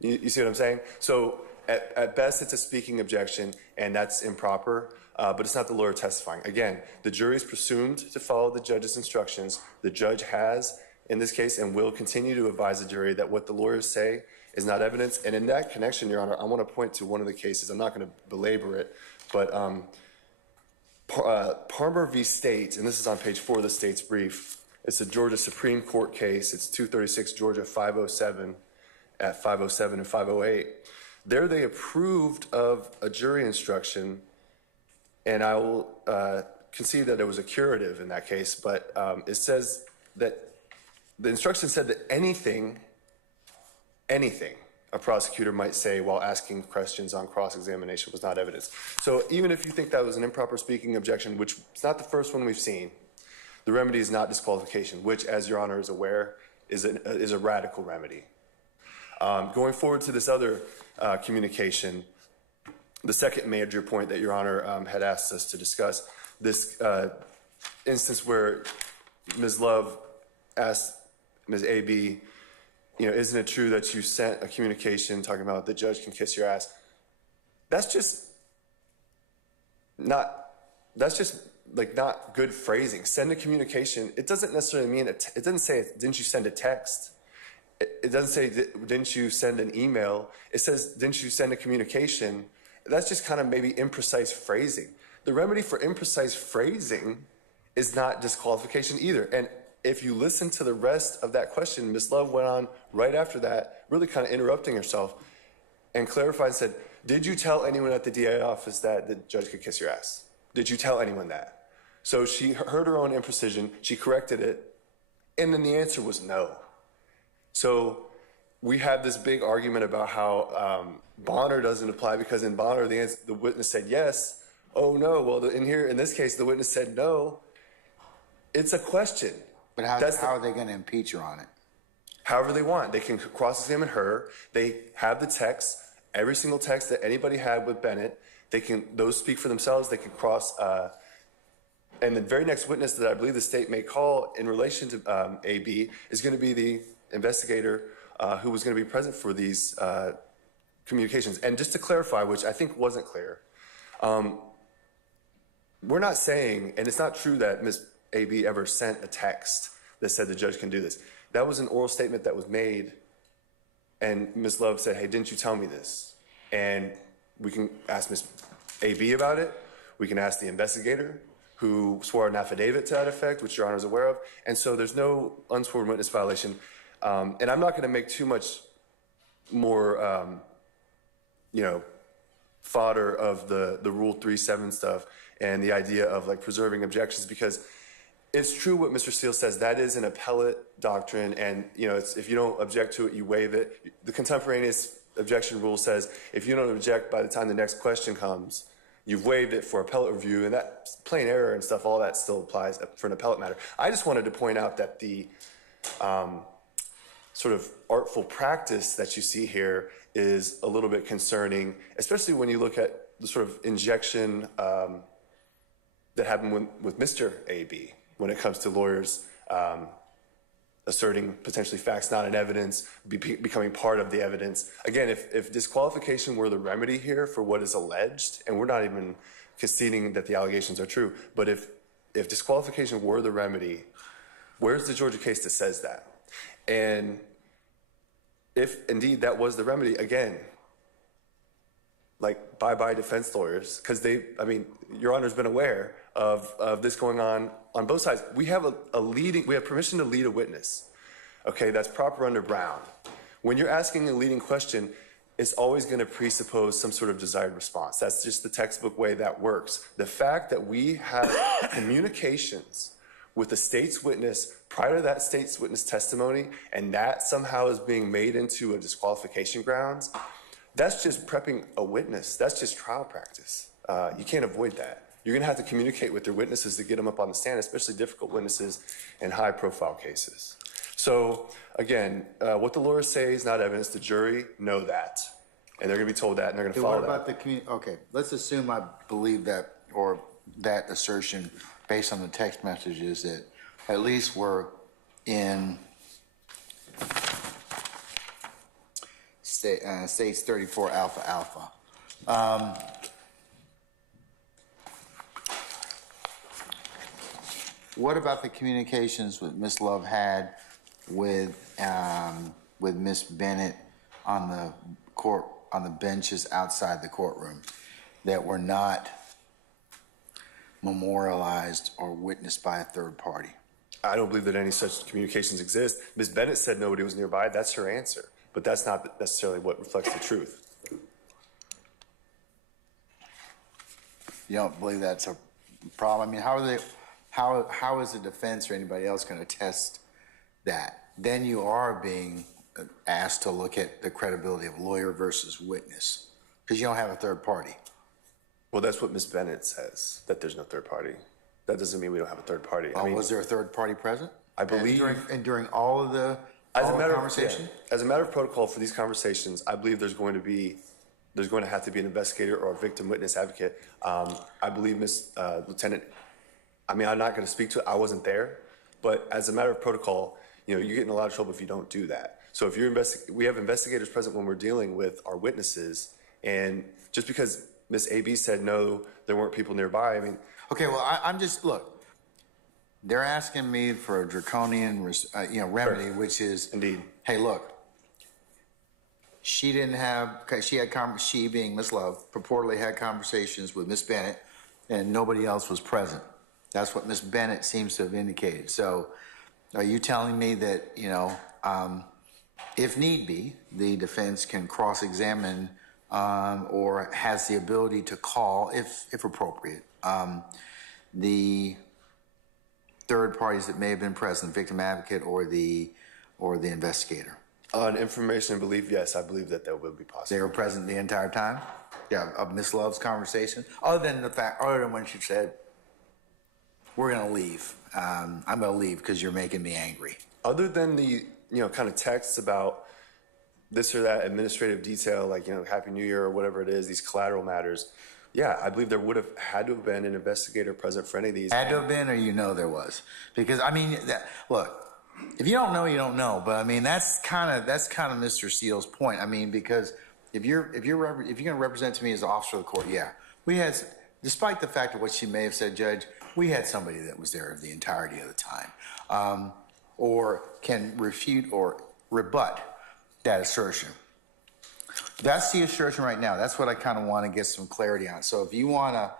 You see what I'm saying? So at best, it's a speaking objection, and that's improper, but it's not the lawyer testifying. Again, the jury is presumed to follow the judge's instructions. The judge has, in this case, and will continue to advise the jury that what the lawyers say is not evidence. And in that connection, Your Honor, I want to point to one of the cases. I'm not going to belabor it, but Palmer v. State, and this is on page 4 of the state's brief. It's a Georgia Supreme Court case. It's 236 Georgia 507 at 507 and 508. There they approved of a jury instruction, and I will concede that it was a curative in that case, but it says that the instruction said that anything a prosecutor might say while asking questions on cross-examination was not evidence. So even if you think that was an improper speaking objection, which is not the first one we've seen, the remedy is not disqualification, which, as Your Honor is aware, is a radical remedy. Going forward to this other communication, the second major point that Your Honor had asked us to discuss, this instance where Ms. Love asked Ms. A.B., isn't it true that you sent a communication talking about the judge can kiss your ass? That's just not good phrasing. Send a communication. It doesn't necessarily mean, it doesn't say, didn't you send a text? It doesn't say, didn't you send an email? It says, didn't you send a communication? That's just kind of maybe imprecise phrasing. The remedy for imprecise phrasing is not disqualification either. And if you listen to the rest of that question, Ms. Love went on right after that, really kind of interrupting herself, and clarified and said, did you tell anyone at the DA office that the judge could kiss your ass? Did you tell anyone that? So she heard her own imprecision, she corrected it, and then the answer was no. So we have this big argument about how Bonner doesn't apply because in Bonner the witness said yes. Oh no, well in this case the witness said no. It's a question. But how are they going to impeach her on it? However they want. They can cross-examine her. They have the text, every single text that anybody had with Bennett. Those speak for themselves. They can cross. And the very next witness that I believe the state may call in relation to AB is going to be the investigator who was going to be present for these communications. And just to clarify, which I think wasn't clear, we're not saying, and it's not true that Ms. AB ever sent a text that said the judge can do this. That was an oral statement that was made, and Ms. Love said, hey, didn't you tell me this? And we can ask Ms. AB about it. We can ask the investigator who swore an affidavit to that effect, which Your Honor is aware of. And so there's no unsworn witness violation. And I'm not going to make too much more, fodder of the Rule 3.7 stuff and the idea of like preserving objections, because it's true what Mr. Steele says. That is an appellate doctrine, and if you don't object to it, you waive it. The contemporaneous objection rule says if you don't object by the time the next question comes, you've waived it for appellate review, and that plain error and stuff, all that still applies for an appellate matter. I just wanted to point out that the sort of artful practice that you see here is a little bit concerning, especially when you look at the sort of injection that happened with Mr. A.B. when it comes to lawyers asserting potentially facts not in evidence, becoming part of the evidence. Again, if disqualification were the remedy here for what is alleged, and we're not even conceding that the allegations are true, but if disqualification were the remedy, where's the Georgia case that says that? And if indeed that was the remedy, again, like bye-bye defense lawyers, because Your Honor's been aware of this going on both sides. We have we have permission to lead a witness. Okay, that's proper under Brown. When you're asking a leading question, it's always going to presuppose some sort of desired response. That's just the textbook way that works. The fact that we have communications with the state's witness prior to that state's witness testimony, and that somehow is being made into a disqualification grounds, that's just prepping a witness. That's just trial practice. You can't avoid that. You're going to have to communicate with your witnesses to get them up on the stand, especially difficult witnesses in high-profile cases. So, again, what the lawyers say is not evidence. The jury know that, and they're going to be told that, and they're going to follow What about that. okay, let's assume I believe that, or that assertion based on the text messages that at least we're in states 34 alpha alpha. What about the communications with Ms. Love had with Ms. Bennett on the benches outside the courtroom that were not memorialized or witnessed by a third party? I don't believe that any such communications exist. Ms. Bennett said nobody was nearby. That's her answer. But that's not necessarily what reflects the truth. You don't believe that's a problem? I mean, how is the defense or anybody else going to test that? Then you are being asked to look at the credibility of lawyer versus witness because you don't have a third party. Well, that's what Ms. Bennett says, that there's no third party. That doesn't mean we don't have a third party. Was there a third party present? I believe. During all of the conversation? As a matter of protocol for these conversations, I believe there's going to have to be an investigator or a victim witness advocate. I believe Lieutenant, I'm not going to speak to it. I wasn't there. But as a matter of protocol, you get in a lot of trouble if you don't do that. So if we have investigators present when we're dealing with our witnesses, and just because Ms. AB said no, there weren't people nearby, Okay, well, I'm just, look, they're asking me for a draconian, remedy, Sure. which is, Indeed. hey, look, she being Ms. Love, purportedly had conversations with Ms. Bennett, and nobody else was present. That's what Ms. Bennett seems to have indicated. So are you telling me that, if need be, the defense can cross-examine or has the ability to call, if appropriate, the third parties that may have been present, victim advocate or the investigator? On information and belief, yes, I believe that will be possible. They were present the entire time? Yeah, of Ms. Love's conversation? Other than when she said, we're going to leave. I'm going to leave because you're making me angry. Other than the, kind of texts about this or that administrative detail, like, Happy New Year or whatever it is, these collateral matters, yeah, I believe there would have had to have been an investigator present for any of these. Had to have been, or there was? Because, look, if you don't know, you don't know. But, that's kind of Mr. Seal's point. Because if you're going to represent to me as an officer of the court, yeah. We had, despite the fact of what she may have said, Judge, we had somebody that was there the entirety of the time, or can refute or rebut that assertion. That's the assertion right now. That's what I kind of want to get some clarity on. So if you want to,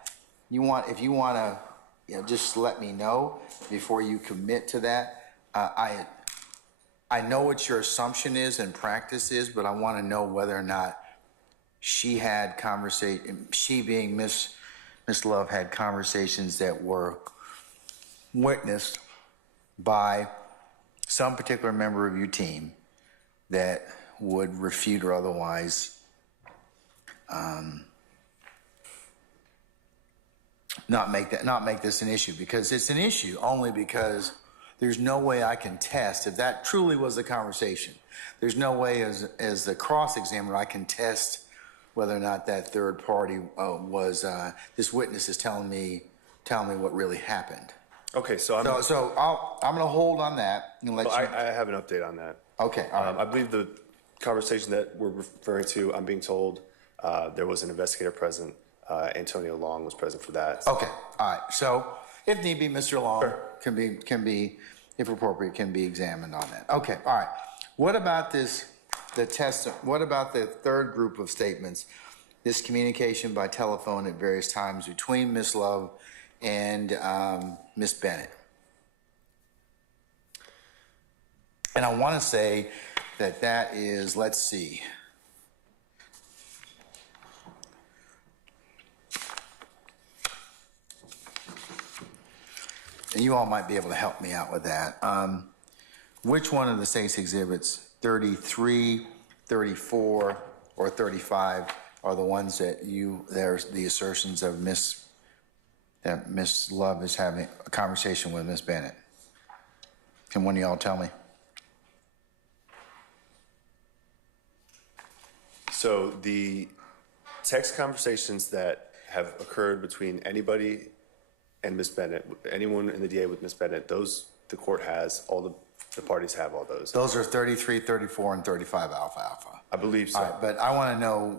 just let me know before you commit to that. I know what your assumption is and practice is, but I want to know whether or not she had she being Miss Love had conversations that were witnessed by some particular member of your team that would refute or otherwise not make this an issue, because it's an issue only because there's no way I can test if that truly was the conversation. There's no way as the cross-examiner I can test whether or not that third party was this witness is telling me what really happened. Okay, so I'm going to hold on that and let you. I have an update on that. Okay, all right. I believe the conversation that we're referring to, I'm being told there was an investigator present. Antonio Long was present for that. Okay, all right. So if need be, Mr. Long can be, if appropriate, can be examined on that. Okay, all right. What about this what about the third group of statements? This communication by telephone at various times between Miss Love and Miss Bennett. And I want to say that is, let's see. And you all might be able to help me out with that. Which one of the state's exhibits, 33, 34, or 35, are the ones that there's the assertions of that Miss Love is having a conversation with Miss Bennett? Can one of y'all tell me? So the text conversations that have occurred between anybody and Miss Bennett, anyone in the DA with Miss Bennett, those the court has, all the parties have all those. Those are 33, 34, and 35 alpha alpha. I believe so. All right, but I want to know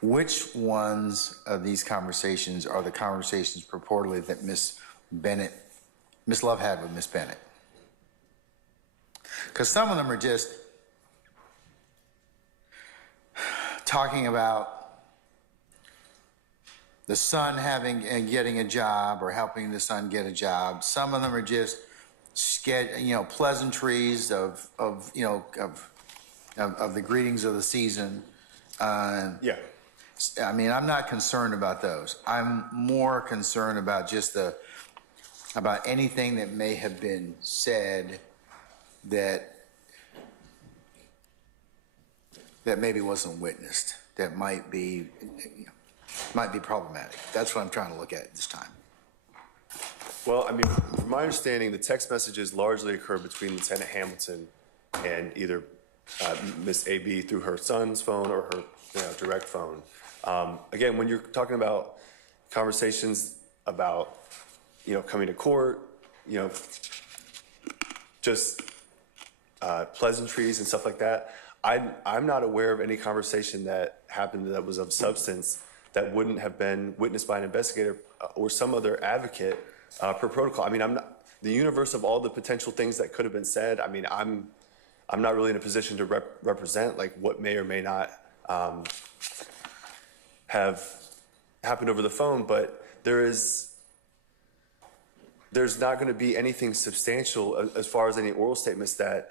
which ones of these conversations are the conversations purportedly that Miss Love had with Miss Bennett. Because some of them are just talking about the son having and getting a job or helping the son get a job. Some of them are just pleasantries of the greetings of the season. Yeah. I mean, I'm not concerned about those. I'm more concerned about about anything that may have been said that maybe wasn't witnessed, that might be problematic. That's what I'm trying to look at this time. Well, I mean, from my understanding, the text messages largely occur between Lieutenant Hamilton and either Miss AB through her son's phone or her direct phone. Again, when you're talking about conversations about, coming to court, just pleasantries and stuff like that, I'm not aware of any conversation that happened that was of substance that wouldn't have been witnessed by an investigator or some other advocate per protocol. I mean, the universe of all the potential things that could have been said. I mean, I'm not really in a position to represent like what may or may not have happened over the phone, but there's not going to be anything substantial as far as any oral statements that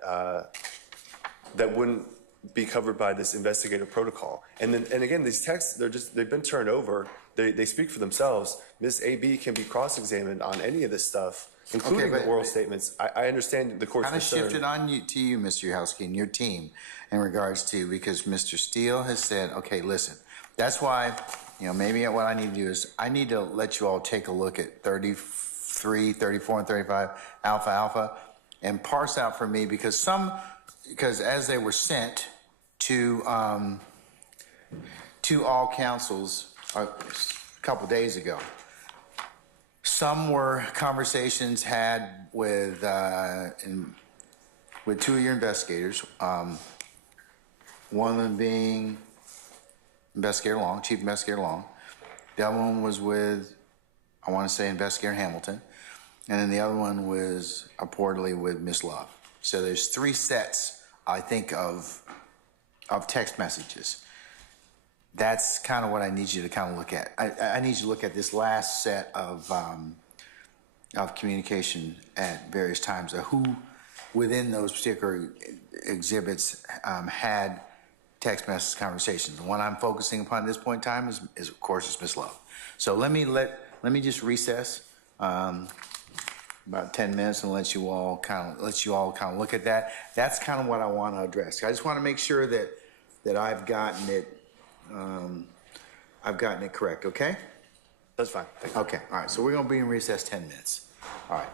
wouldn't be covered by this investigative protocol. And again, these texts, they've been turned over. They speak for themselves. Ms. AB can be cross-examined on any of this stuff, including the oral statements. I understand the court's concern. Kind of shifted on to you, Mr. Yahowski, and your team in regards to, because Mr. Steele has said, okay, listen, that's why, maybe what I need to do is I need to let you all take a look at 33, 34, and 35 alpha and parse out for me, because as they were sent to all councils a couple days ago, some were conversations had with two of your investigators, one of them being Investigator Long, Chief Investigator Long. The other one was with, I want to say, Investigator Hamilton. And then the other one was reportedly with Miss Love. So there's three sets, I think, of text messages. That's kind of what I need you to kind of look at. I need you to look at this last set of communication at various times of who within those particular exhibits had text message conversations. The one I'm focusing upon at this point in time is of course Miss Love. So let me just recess about 10 minutes and let you all kind of look at that. That's kind of what I want to address. I just want to make sure that I've gotten it correct. Okay. That's fine. Thank you. Okay. All right. So we're going to be in recess 10 minutes. All right.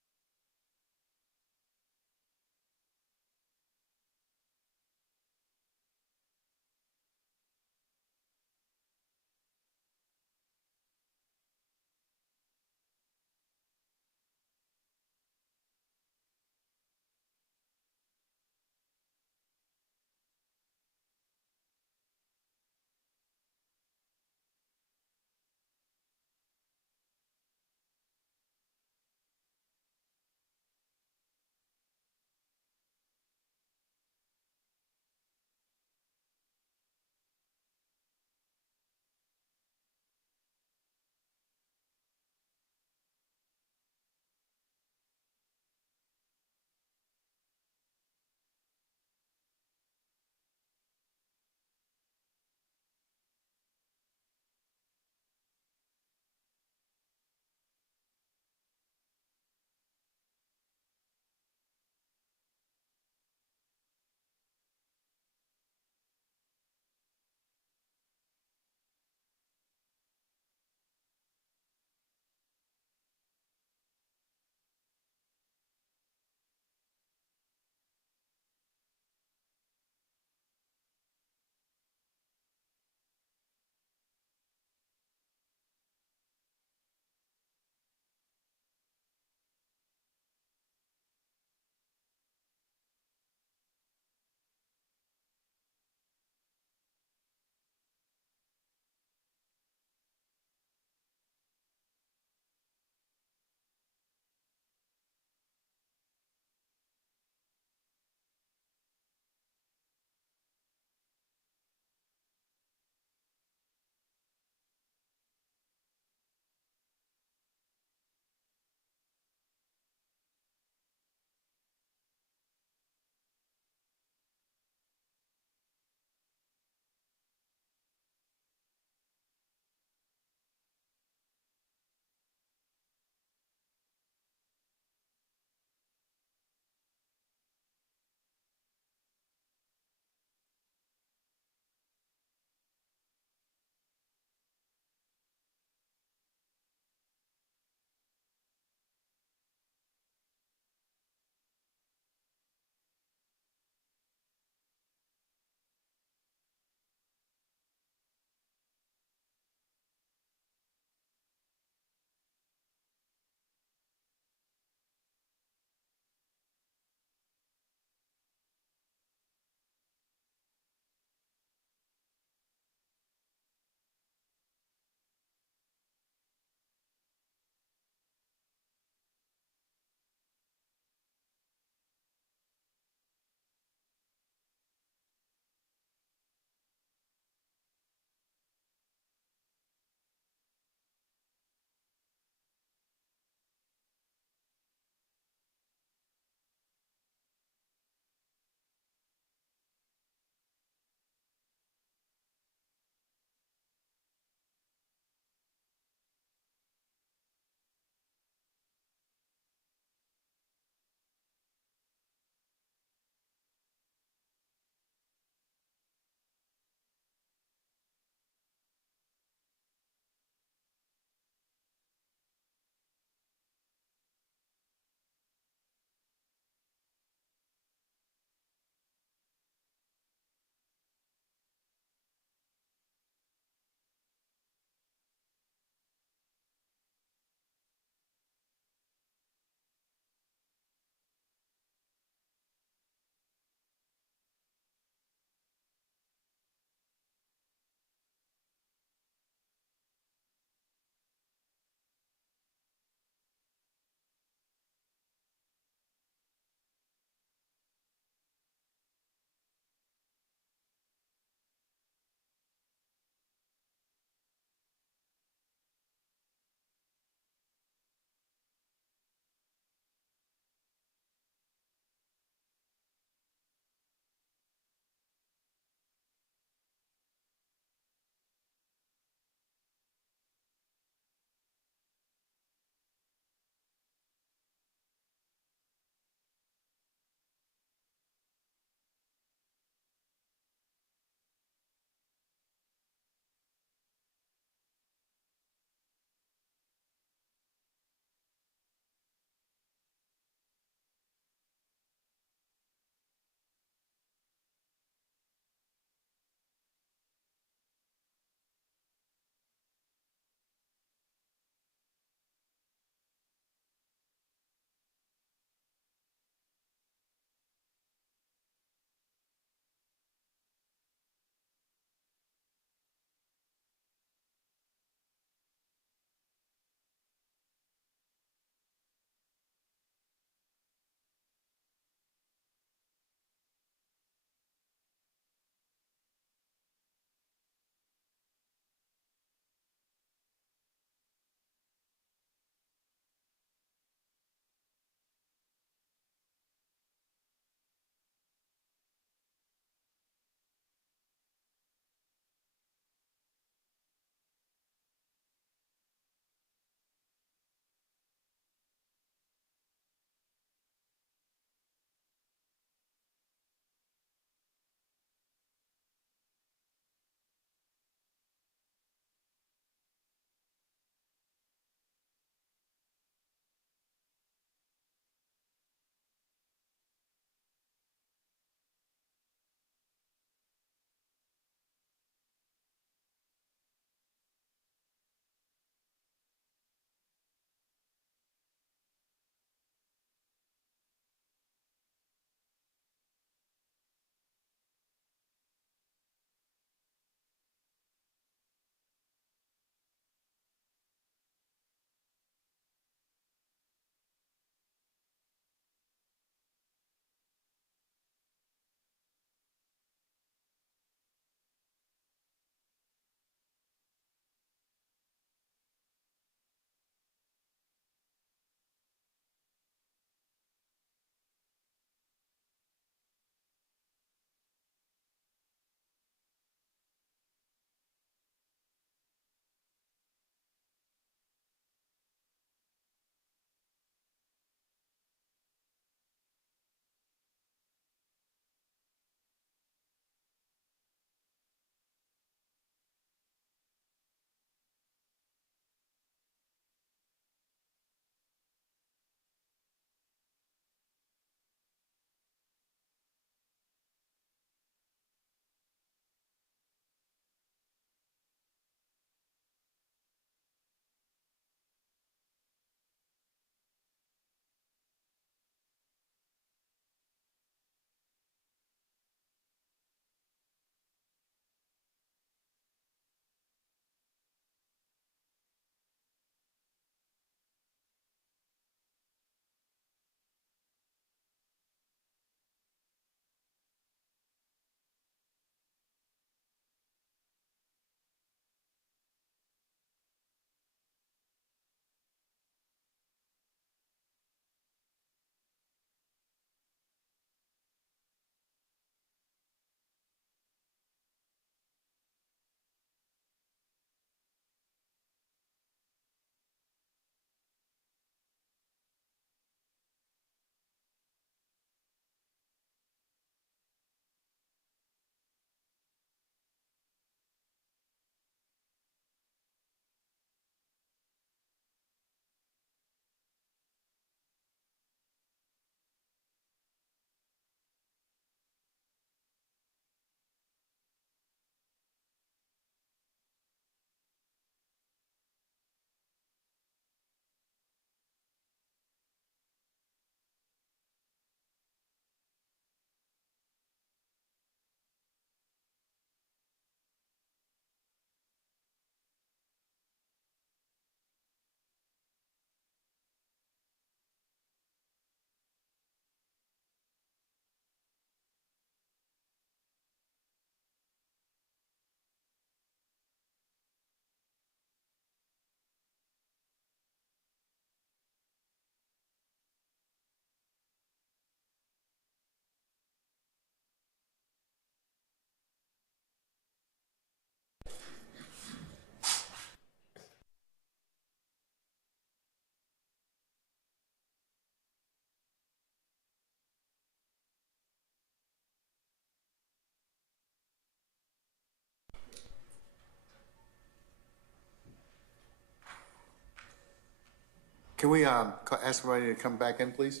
Can we ask everybody to come back in, please?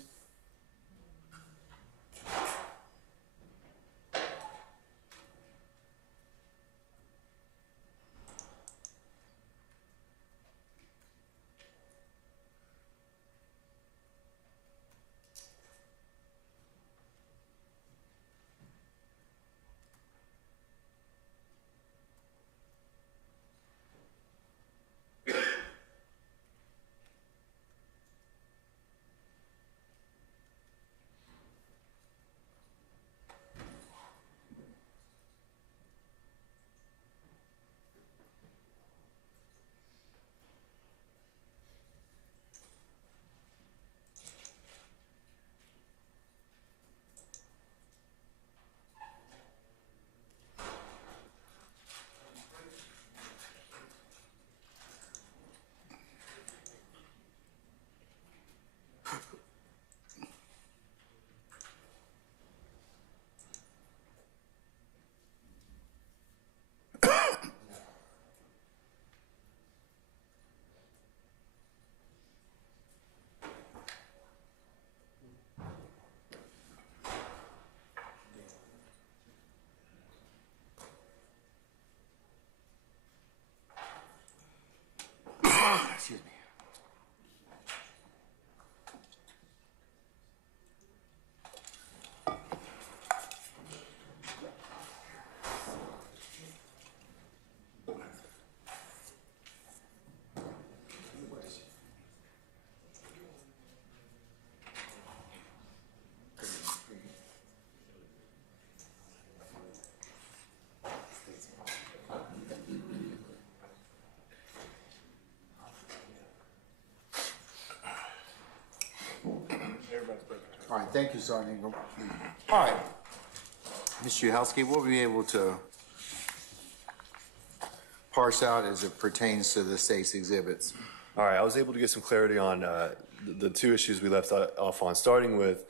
Excuse me. All right, thank you, Sergeant Ingram. All right, Mr. Uhalski, we'll be able to parse out as it pertains to the state's exhibits. All right, I was able to get some clarity on the two issues we left off on, starting with,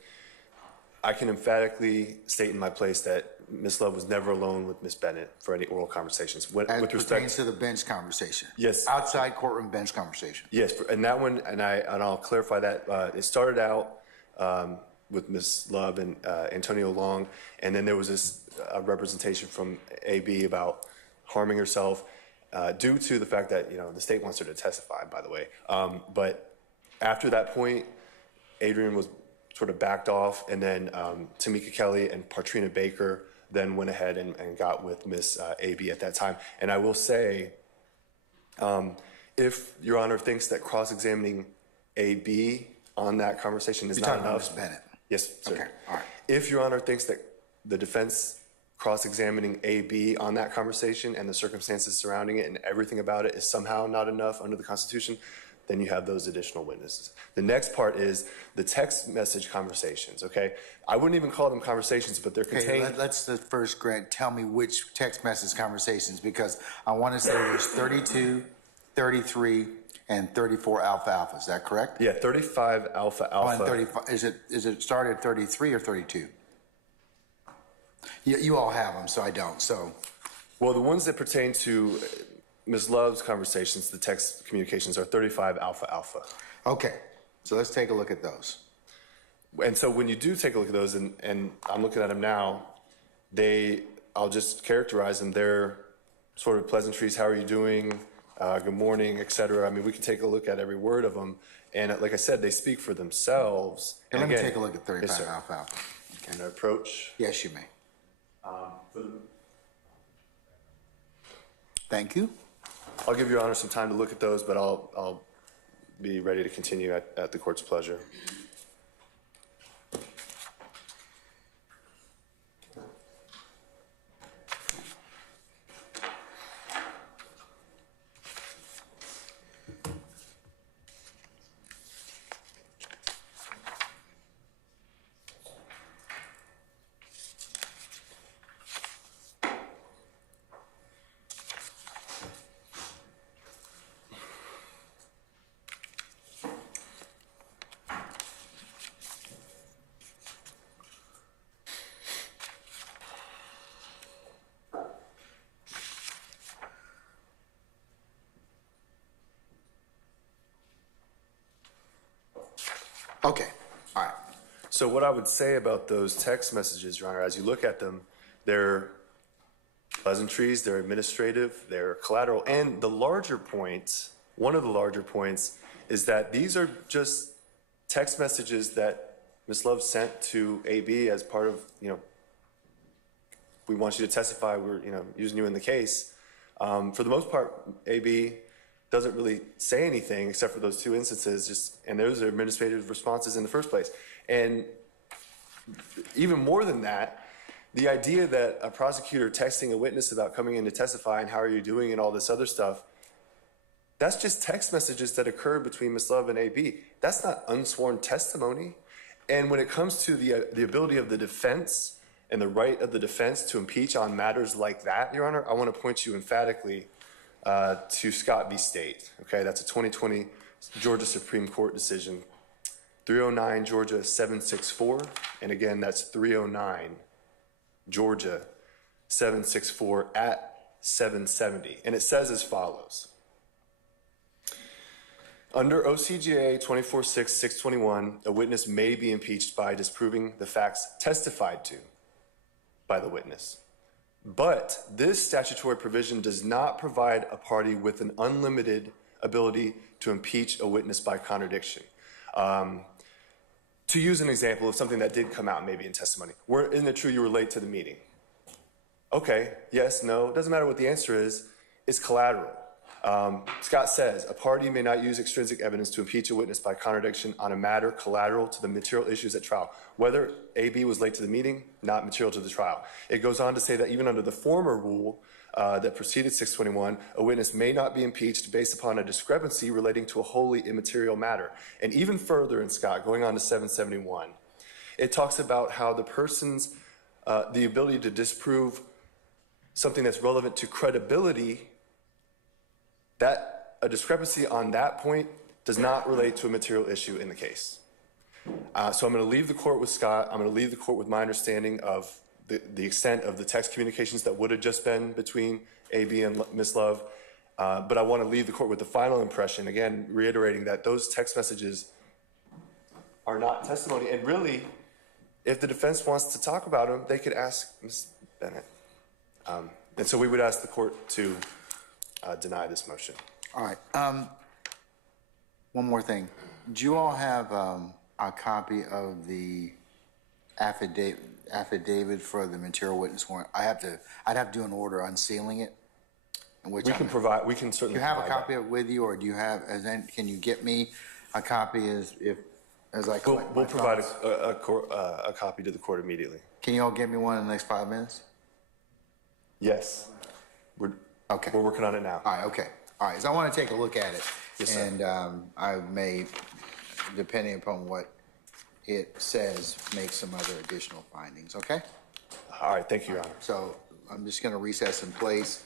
I can emphatically state in my place that Ms. Love was never alone with Ms. Bennett for any oral conversations. As it pertains to the bench conversation. Yes. Outside courtroom bench conversation. Yes, and that one, and I'll clarify that. It started out with Ms. Love and Antonio Long, and then there was this representation from AB about harming herself due to the fact that, the state wants her to testify, by the way. But after that point, Adrian was sort of backed off, and then Tamika Kelly and Partrina Baker then went ahead and got with Miss AB at that time. And I will say, if Your Honor thinks that cross-examining AB on that conversation is not enough. Ms. Bennett. Yes, sir. Okay, all right. If Your Honor thinks that the defense cross-examining AB on that conversation and the circumstances surrounding it and everything about it is somehow not enough under the Constitution, then you have those additional witnesses. The next part is the text message conversations, okay? I wouldn't even call them conversations, but they're contained. Okay, let's the first, Grant, tell me which text message conversations, because I want to say there's 32, 33, and 34 alpha alpha. Is that correct? Yeah, 35 alpha Oh, alpha. and 35. Is it started at 33 or 32? You all have them, so I don't. So, Well, the ones that pertain to Ms. Love's conversations, the text communications, are 35 alpha alpha. okay, so let's take a look at those. And so when you do take a look at those, and I'm looking at them now, I'll just characterize them. They're sort of pleasantries. How are you doing? Good morning, et cetera. I mean, we can take a look at every word of them. And like I said, they speak for themselves. And let me again, take a look at 35 yes, sir. alpha alpha. And the approach. Yes, you may. Thank you. I'll give Your Honor some time to look at those, but I'll be ready to continue at the court's pleasure. Okay, all right. So what I would say about those text messages, Your Honor, as you look at them, they're pleasantries, they're administrative, they're collateral. And the larger point, one of the larger points, is that these are just text messages that Ms. Love sent to AB as part of, we want you to testify, we're, using you in the case. For the most part, AB doesn't really say anything except for those two instances, and those are administrative responses in the first place. And even more than that, the idea that a prosecutor texting a witness about coming in to testify and how are you doing and all this other stuff, that's just text messages that occurred between Ms. Love and AB. That's not unsworn testimony. And when it comes to the ability of the defense and the right of the defense to impeach on matters like that, Your Honor, I want to point you emphatically to Scott v. State. Okay, that's a 2020 Georgia Supreme Court decision, 309 Georgia 764, and again, that's 309 Georgia 764 at 770. And it says as follows. Under OCGA 24-6-621, a witness may be impeached by disproving the facts testified to by the witness. But this statutory provision does not provide a party with an unlimited ability to impeach a witness by contradiction. To use an example of something that did come out maybe in testimony, isn't it true you were late to the meeting? Okay, yes, no, doesn't matter what the answer is, it's collateral. Scott says, a party may not use extrinsic evidence to impeach a witness by contradiction on a matter collateral to the material issues at trial. Whether AB was late to the meeting, not material to the trial. It goes on to say that even under the former rule that preceded 621, a witness may not be impeached based upon a discrepancy relating to a wholly immaterial matter. And even further in Scott, going on to 771, it talks about how the person's, the ability to disprove something that's relevant to credibility, that a discrepancy on that point does not relate to a material issue in the case. So I'm going to leave the court with Scott. I'm going to leave the court with my understanding of the extent of the text communications that would have just been between AB and Ms. Love. But I want to leave the court with the final impression, again, reiterating that those text messages are not testimony. And really, if the defense wants to talk about them, they could ask Ms. Bennett. And so we would ask the court to deny this motion. All right. One more thing. Do you all have a copy of the affidavit for the material witness warrant? I'd have to do an order unsealing it. We can certainly. Do you have a copy of it with you, or do you have? Can you get me a copy as I collect? We'll provide a copy to the court immediately. Can you all get me one in the next 5 minutes? Yes. We're working on it now. All right. Okay. All right. So I want to take a look at it, Yes, sir. and I may, depending upon what it says, make some other additional findings. Okay. All right. Thank you, Your Honor. So I'm just going to recess in place.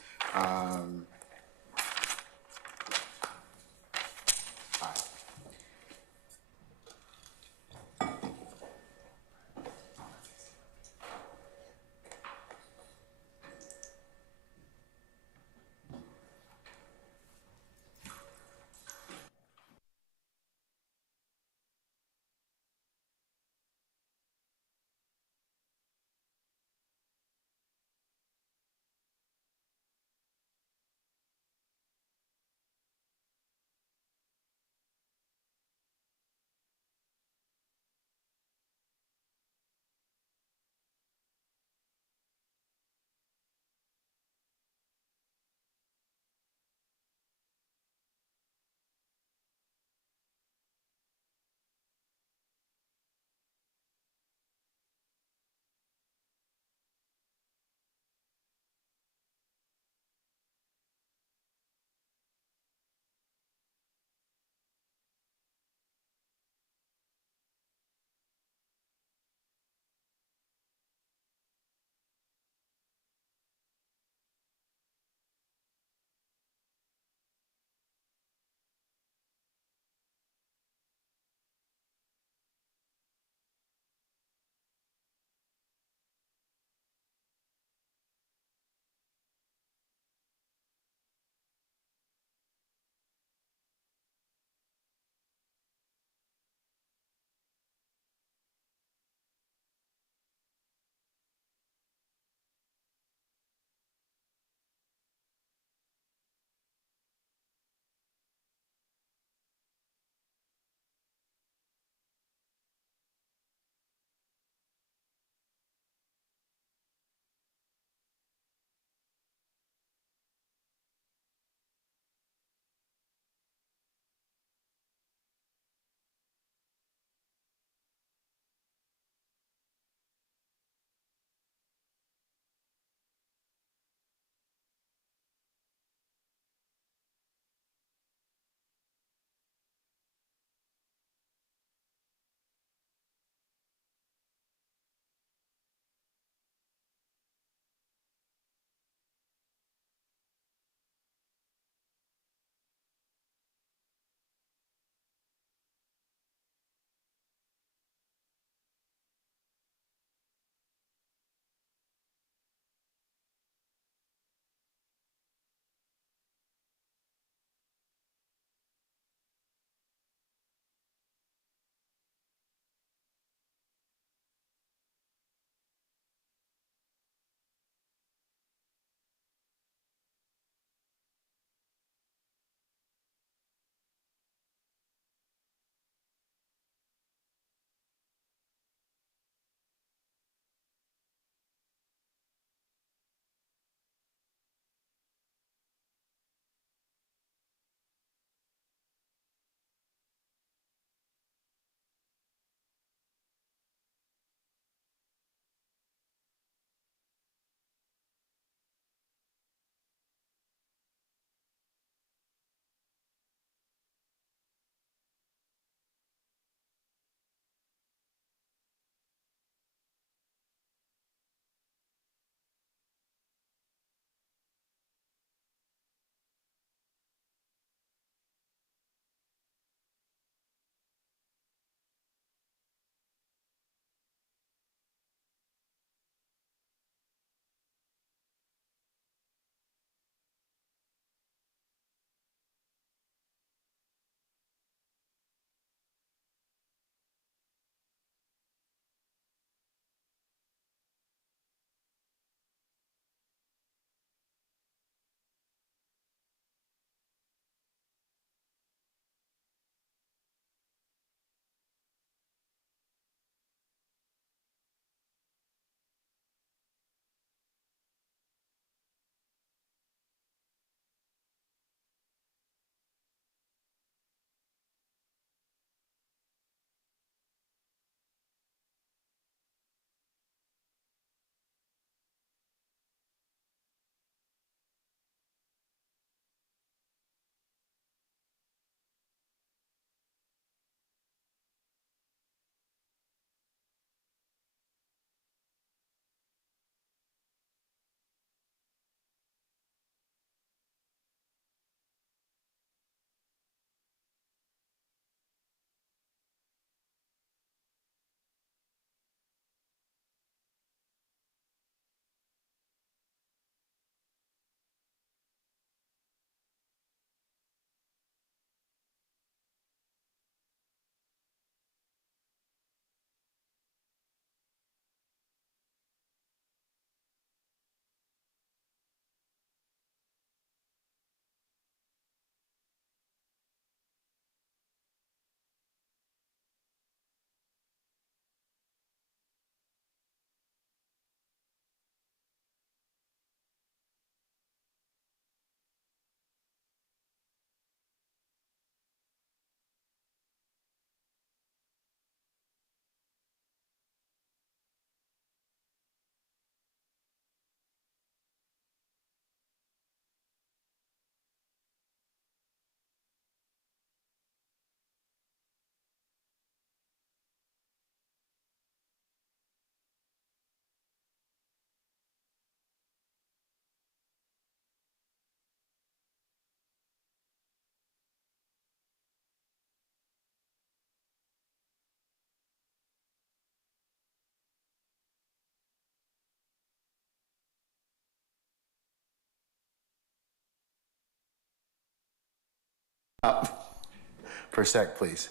Per sec, please.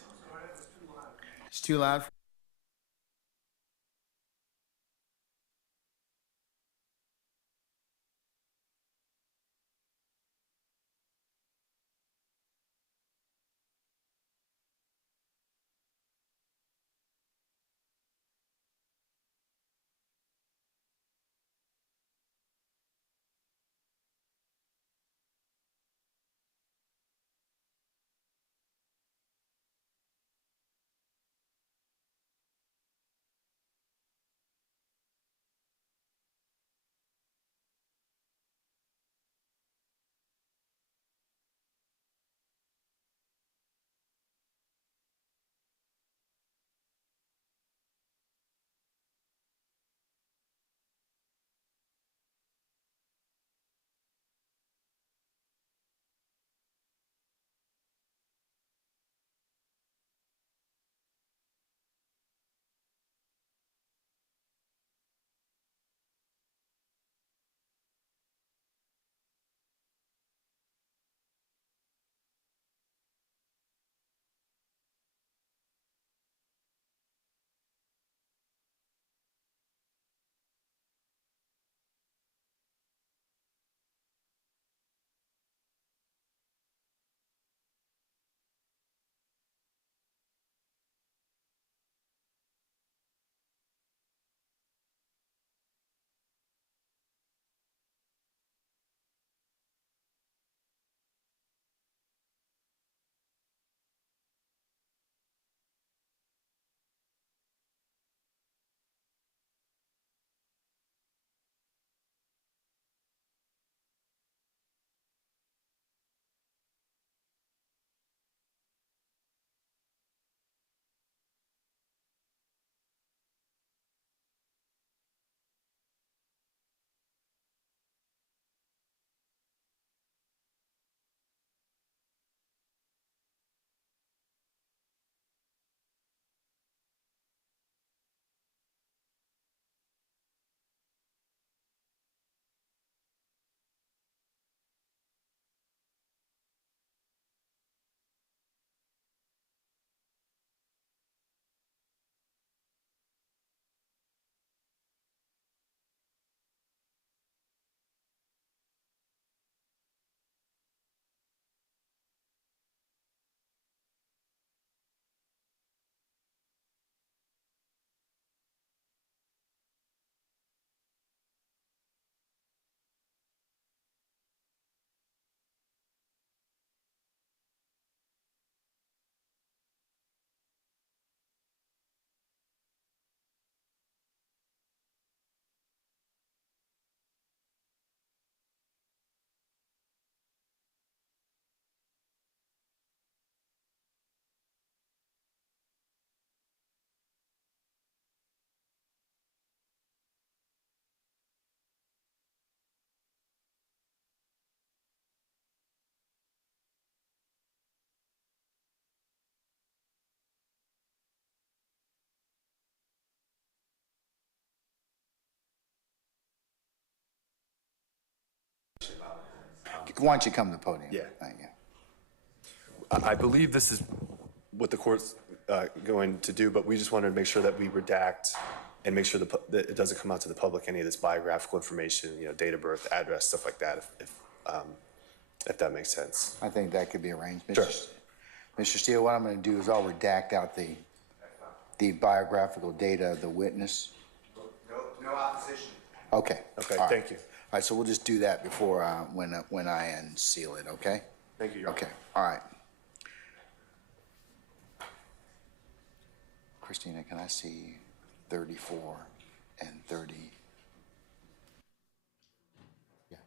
It's too loud. Why don't you come to the podium? Yeah. Thank you. I believe this is what the court's going to do, but we just wanted to make sure that we redact and make sure that it doesn't come out to the public, any of this biographical information, date of birth, address, stuff like that, if that makes sense. I think that could be arranged. Sure. Mr. Steele, what I'm going to do is I'll redact out the biographical data of the witness. No opposition. Okay. Okay, All right. thank you. All right, so we'll just do that before, when I unseal it, okay? Thank you, Your Honor. Okay, all right. Christina, can I see 34 and 30? Yeah.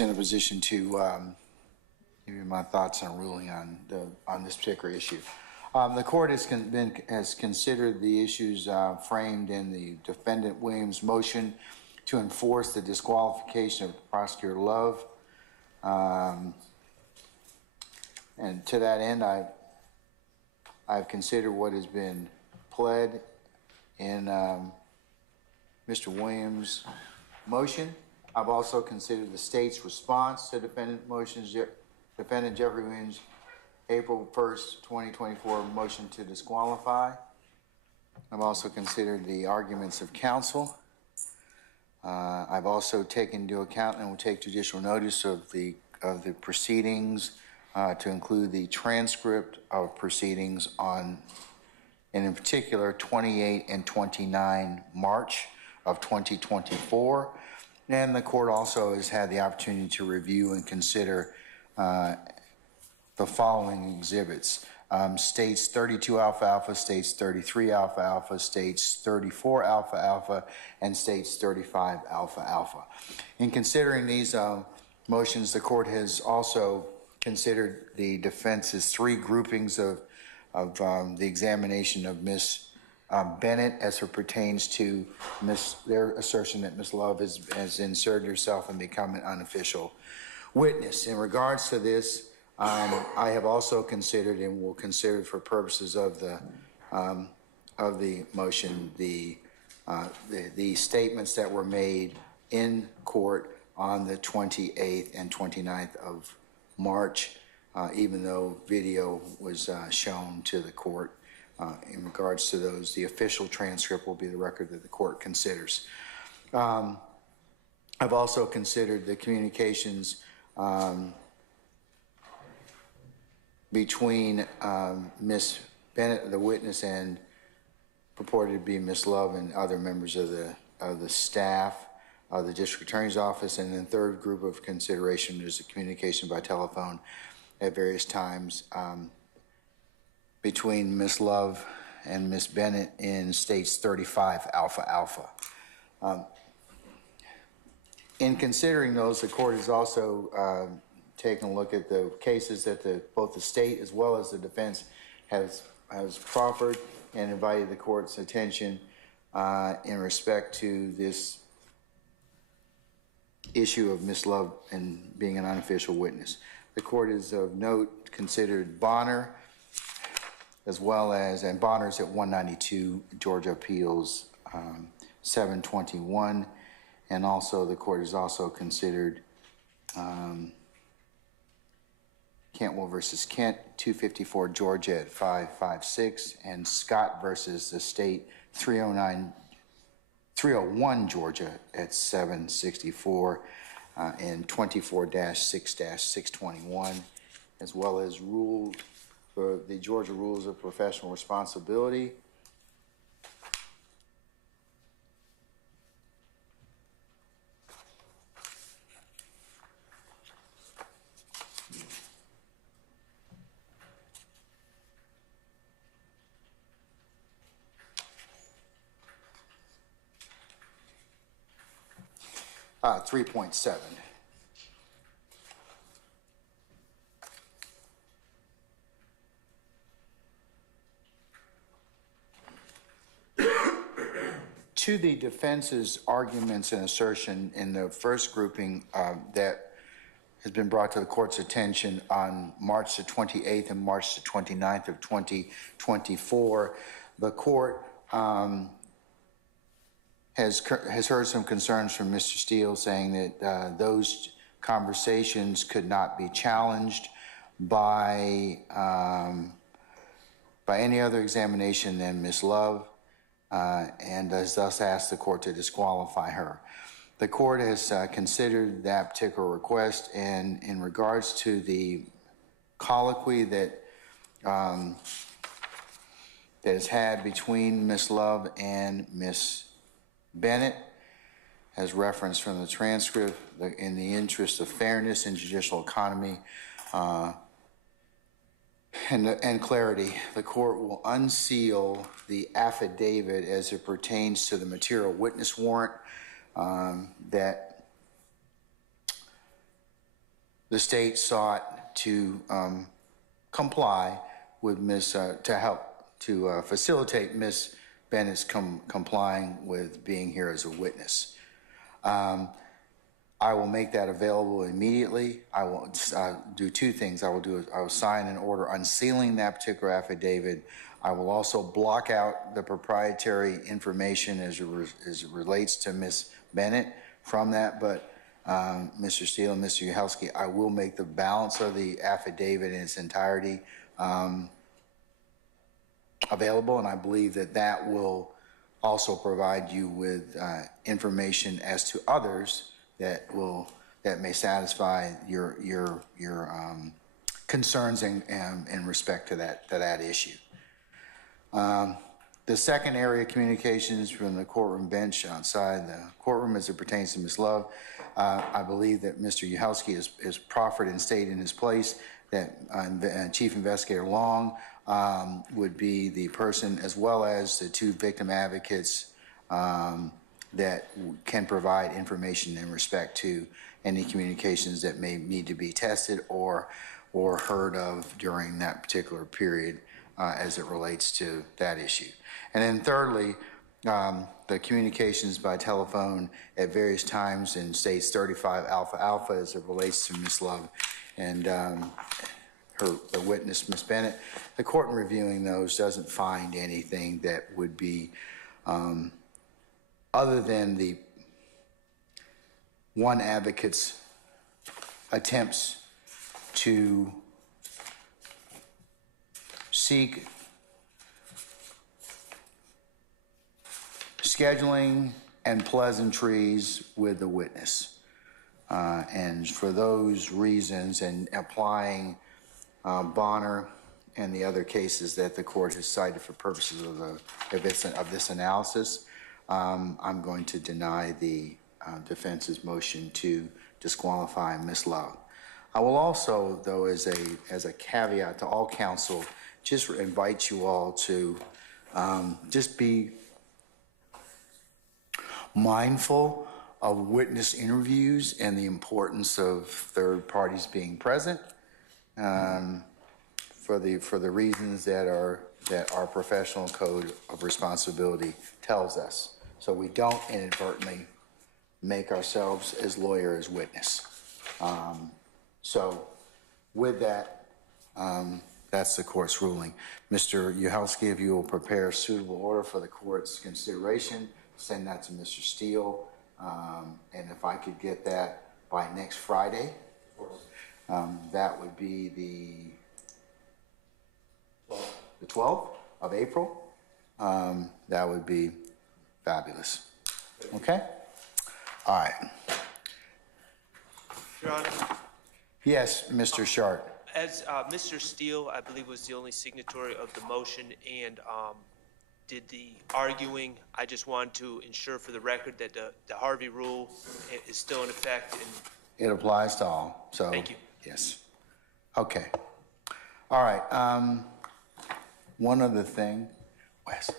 in a position to give you my thoughts on ruling on this particular issue. The court has considered the issues framed in the defendant Williams' motion to enforce the disqualification of Prosecutor Love. And to that end, I've considered what has been pled in Mr. Williams' motion. I've also considered the state's response to defendant motions, defendant Jeffrey Williams' April 1st, 2024 motion to disqualify. I've also considered the arguments of counsel. I've also taken into account and will take judicial notice of the proceedings to include the transcript of proceedings on, and in particular, 28 and 29 March of 2024. And the court also has had the opportunity to review and consider the following exhibits. States 32 alpha alpha, states 33 alpha alpha, states 34 alpha alpha, and states 35 alpha alpha. In considering these motions, the court has also considered the defense's three groupings of the examination of Ms. Bennett as it pertains to their assertion that Ms. Love has inserted herself and become an unofficial witness. In regards to this, I have also considered and will consider for purposes of the motion the statements that were made in court on the 28th and 29th of March, even though video was shown to the court. In regards to those, the official transcript will be the record that the court considers. I've also considered the communications between Ms. Bennett, the witness, and purported to be Ms. Love and other members of the staff of the district attorney's office. And then third group of consideration is the communication by telephone at various times between Ms. Love and Ms. Bennett in states 35 alpha alpha. In considering those, the court has also taken a look at the cases that both the state as well as the defense has proffered and invited the court's attention in respect to this issue of Ms. Love and being an unofficial witness. The court is of note considered Bonner, as well as, and Bonner's at 192 Georgia Appeals 721, and also the court has also considered Cantwell versus Kent 254 Georgia at 556, and Scott versus the state 301 Georgia at 764 and 24-6-621, as well as for the Georgia Rules of Professional Responsibility. Uh, 3.7. To the defense's arguments and assertion in the first grouping that has been brought to the court's attention on March the 28th and March the 29th of 2024, the court has heard some concerns from Mr. Steele saying that those conversations could not be challenged by any other examination than Ms. Love, and has thus asked the court to disqualify her. The court has considered that particular request, and in regards to the colloquy that is had between Ms. Love and Ms. Bennett, as referenced from the transcript, in the interest of fairness and judicial economy and clarity, the court will unseal the affidavit as it pertains to the material witness warrant that the state sought to comply with to facilitate Ms. Bennett's complying with being here as a witness. I will make that available immediately. I will do two things. I will sign an order unsealing that particular affidavit. I will also block out the proprietary information as it relates to Ms. Bennett from that, but Mr. Steele and Mr. Uhelski, I will make the balance of the affidavit in its entirety available, and I believe that that will also provide you with information as to others that may satisfy your concerns in respect to that issue. The second area of communications from the courtroom bench outside the courtroom as it pertains to Ms. Love, I believe that Mr. Uhelski is proffered and stayed in his place, that Chief Investigator Long would be the person, as well as the two victim advocates that can provide information in respect to any communications that may need to be tested or heard of during that particular period as it relates to that issue. And then thirdly, the communications by telephone at various times in states 35 Alpha Alpha as it relates to Ms. Love and the witness, Ms. Bennett. The court in reviewing those doesn't find anything that would be other than the one advocate's attempts to seek scheduling and pleasantries with the witness. And for those reasons and applying Bonner and the other cases that the court has cited for purposes of this analysis, I'm going to deny the defense's motion to disqualify Ms. Love. I will also, though, as a caveat to all counsel, just invite you all to just be mindful of witness interviews and the importance of third parties being present for the reasons that our professional code of responsibility tells us, so we don't inadvertently make ourselves as lawyer as witness. So with that, that's the court's ruling. Mr. Uhelski, if you will prepare a suitable order for the court's consideration, send that to Mr. Steele, and if I could get that by next Friday, that would be the 12th of April. That would be fabulous. Okay? All right. Your Honor, Yes, Mr. Shart. as Mr. Steele, I believe, was the only signatory of the motion and did the arguing, I just wanted to ensure for the record that the Harvey rule is still in effect. And It applies to all, so. Thank you. Yes. Okay. All right. One other thing, Wes.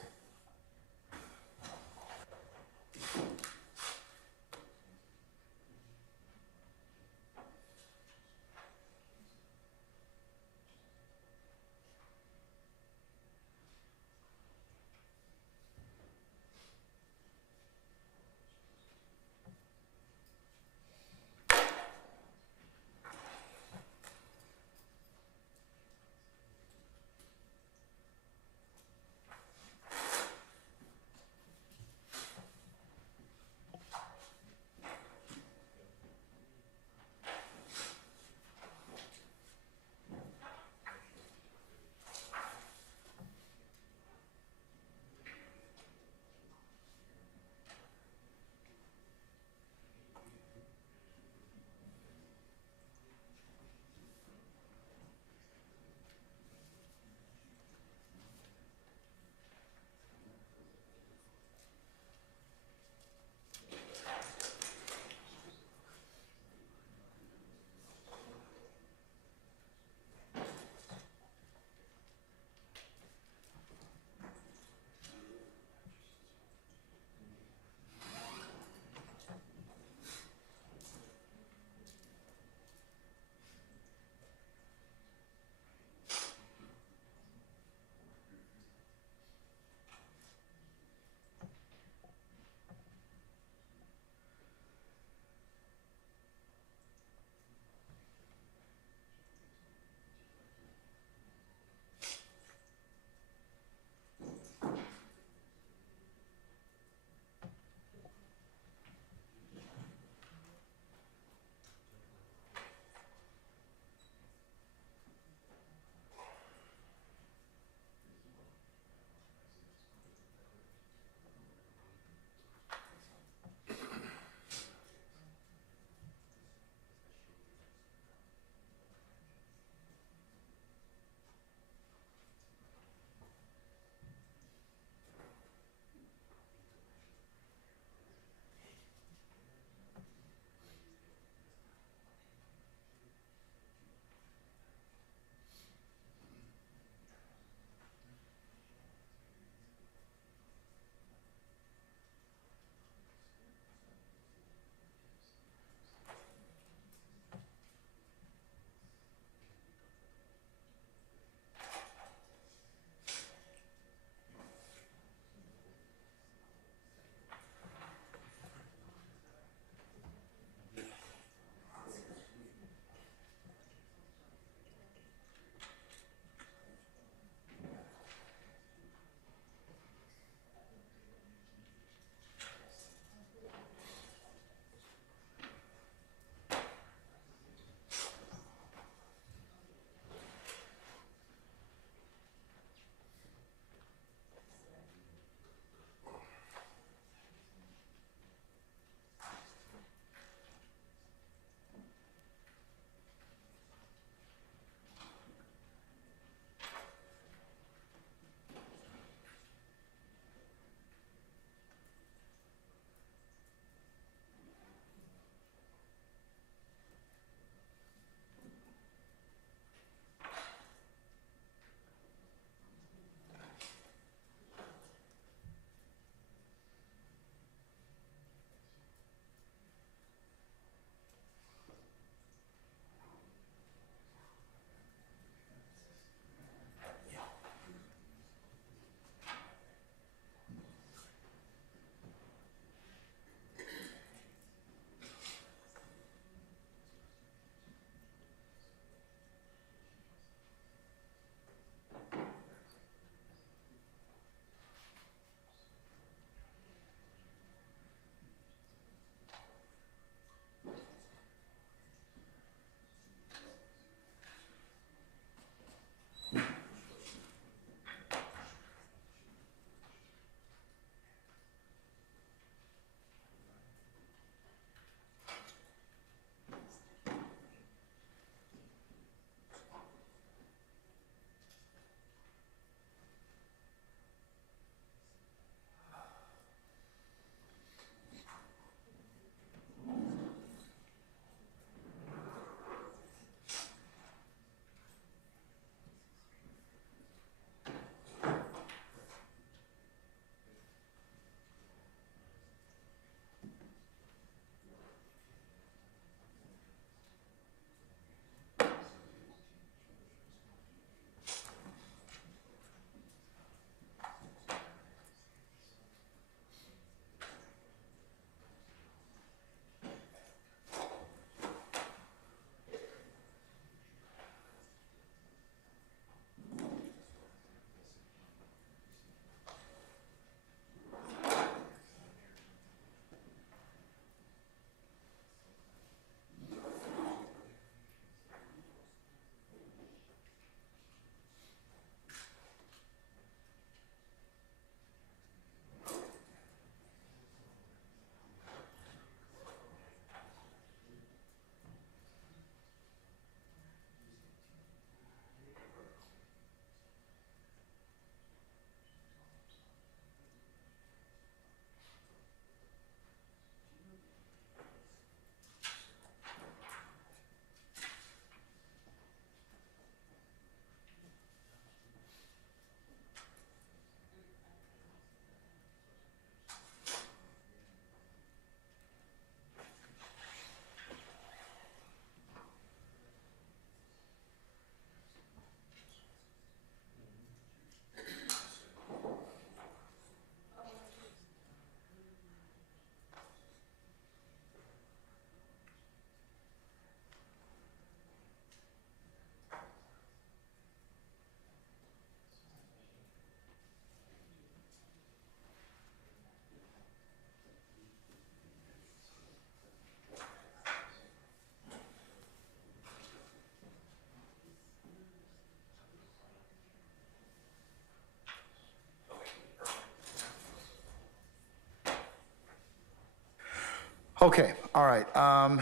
Okay, all right. All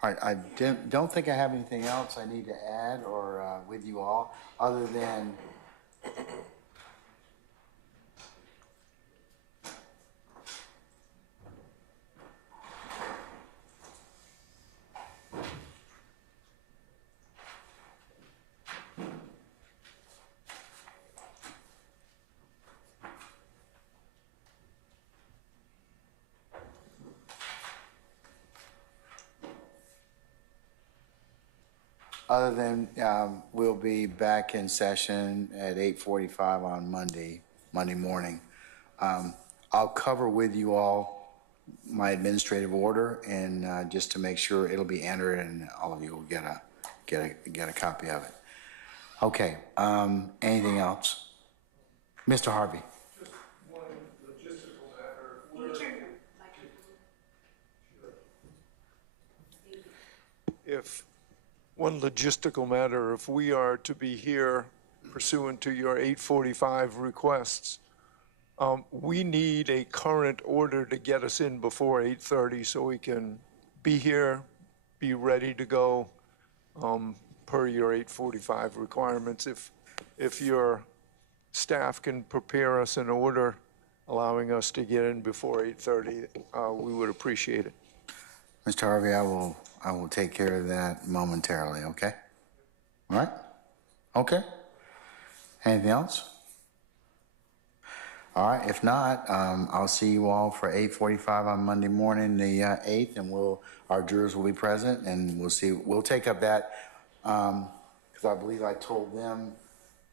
right, I don't think I have anything else I need to add or with you all, other than we'll be back in session at 8:45 on Monday morning. I'll cover with you all my administrative order, and just to make sure it'll be entered and all of you will get a copy of it. Okay, anything else? Mr. Harvey. Just one logistical matter. If one logistical matter, if we are to be here pursuant to your 8:45 requests, we need a current order to get us in before 8:30 so we can be here, be ready to go per your 8:45 requirements. If your staff can prepare us an order allowing us to get in before 8:30, we would appreciate it. Mr. Harvey, I will take care of that momentarily, okay? All right? Okay. Anything else? All right, if not, I'll see you all for 8:45 on Monday morning, the 8th, and our jurors will be present, and we'll take up that, because I believe I told them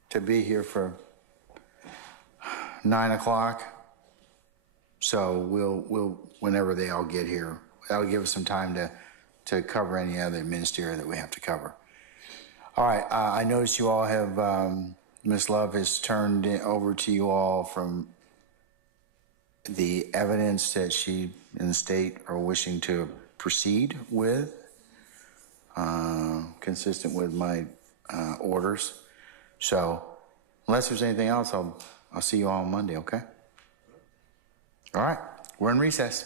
to be here for 9 o'clock. So we'll whenever they all get here, that'll give us some time to cover any other ministerial that we have to cover. All right, I noticed you all have, Ms. Love has turned it over to you all from the evidence that she and the state are wishing to proceed with, consistent with my orders. So unless there's anything else, I'll see you all on Monday, okay? All right, we're in recess.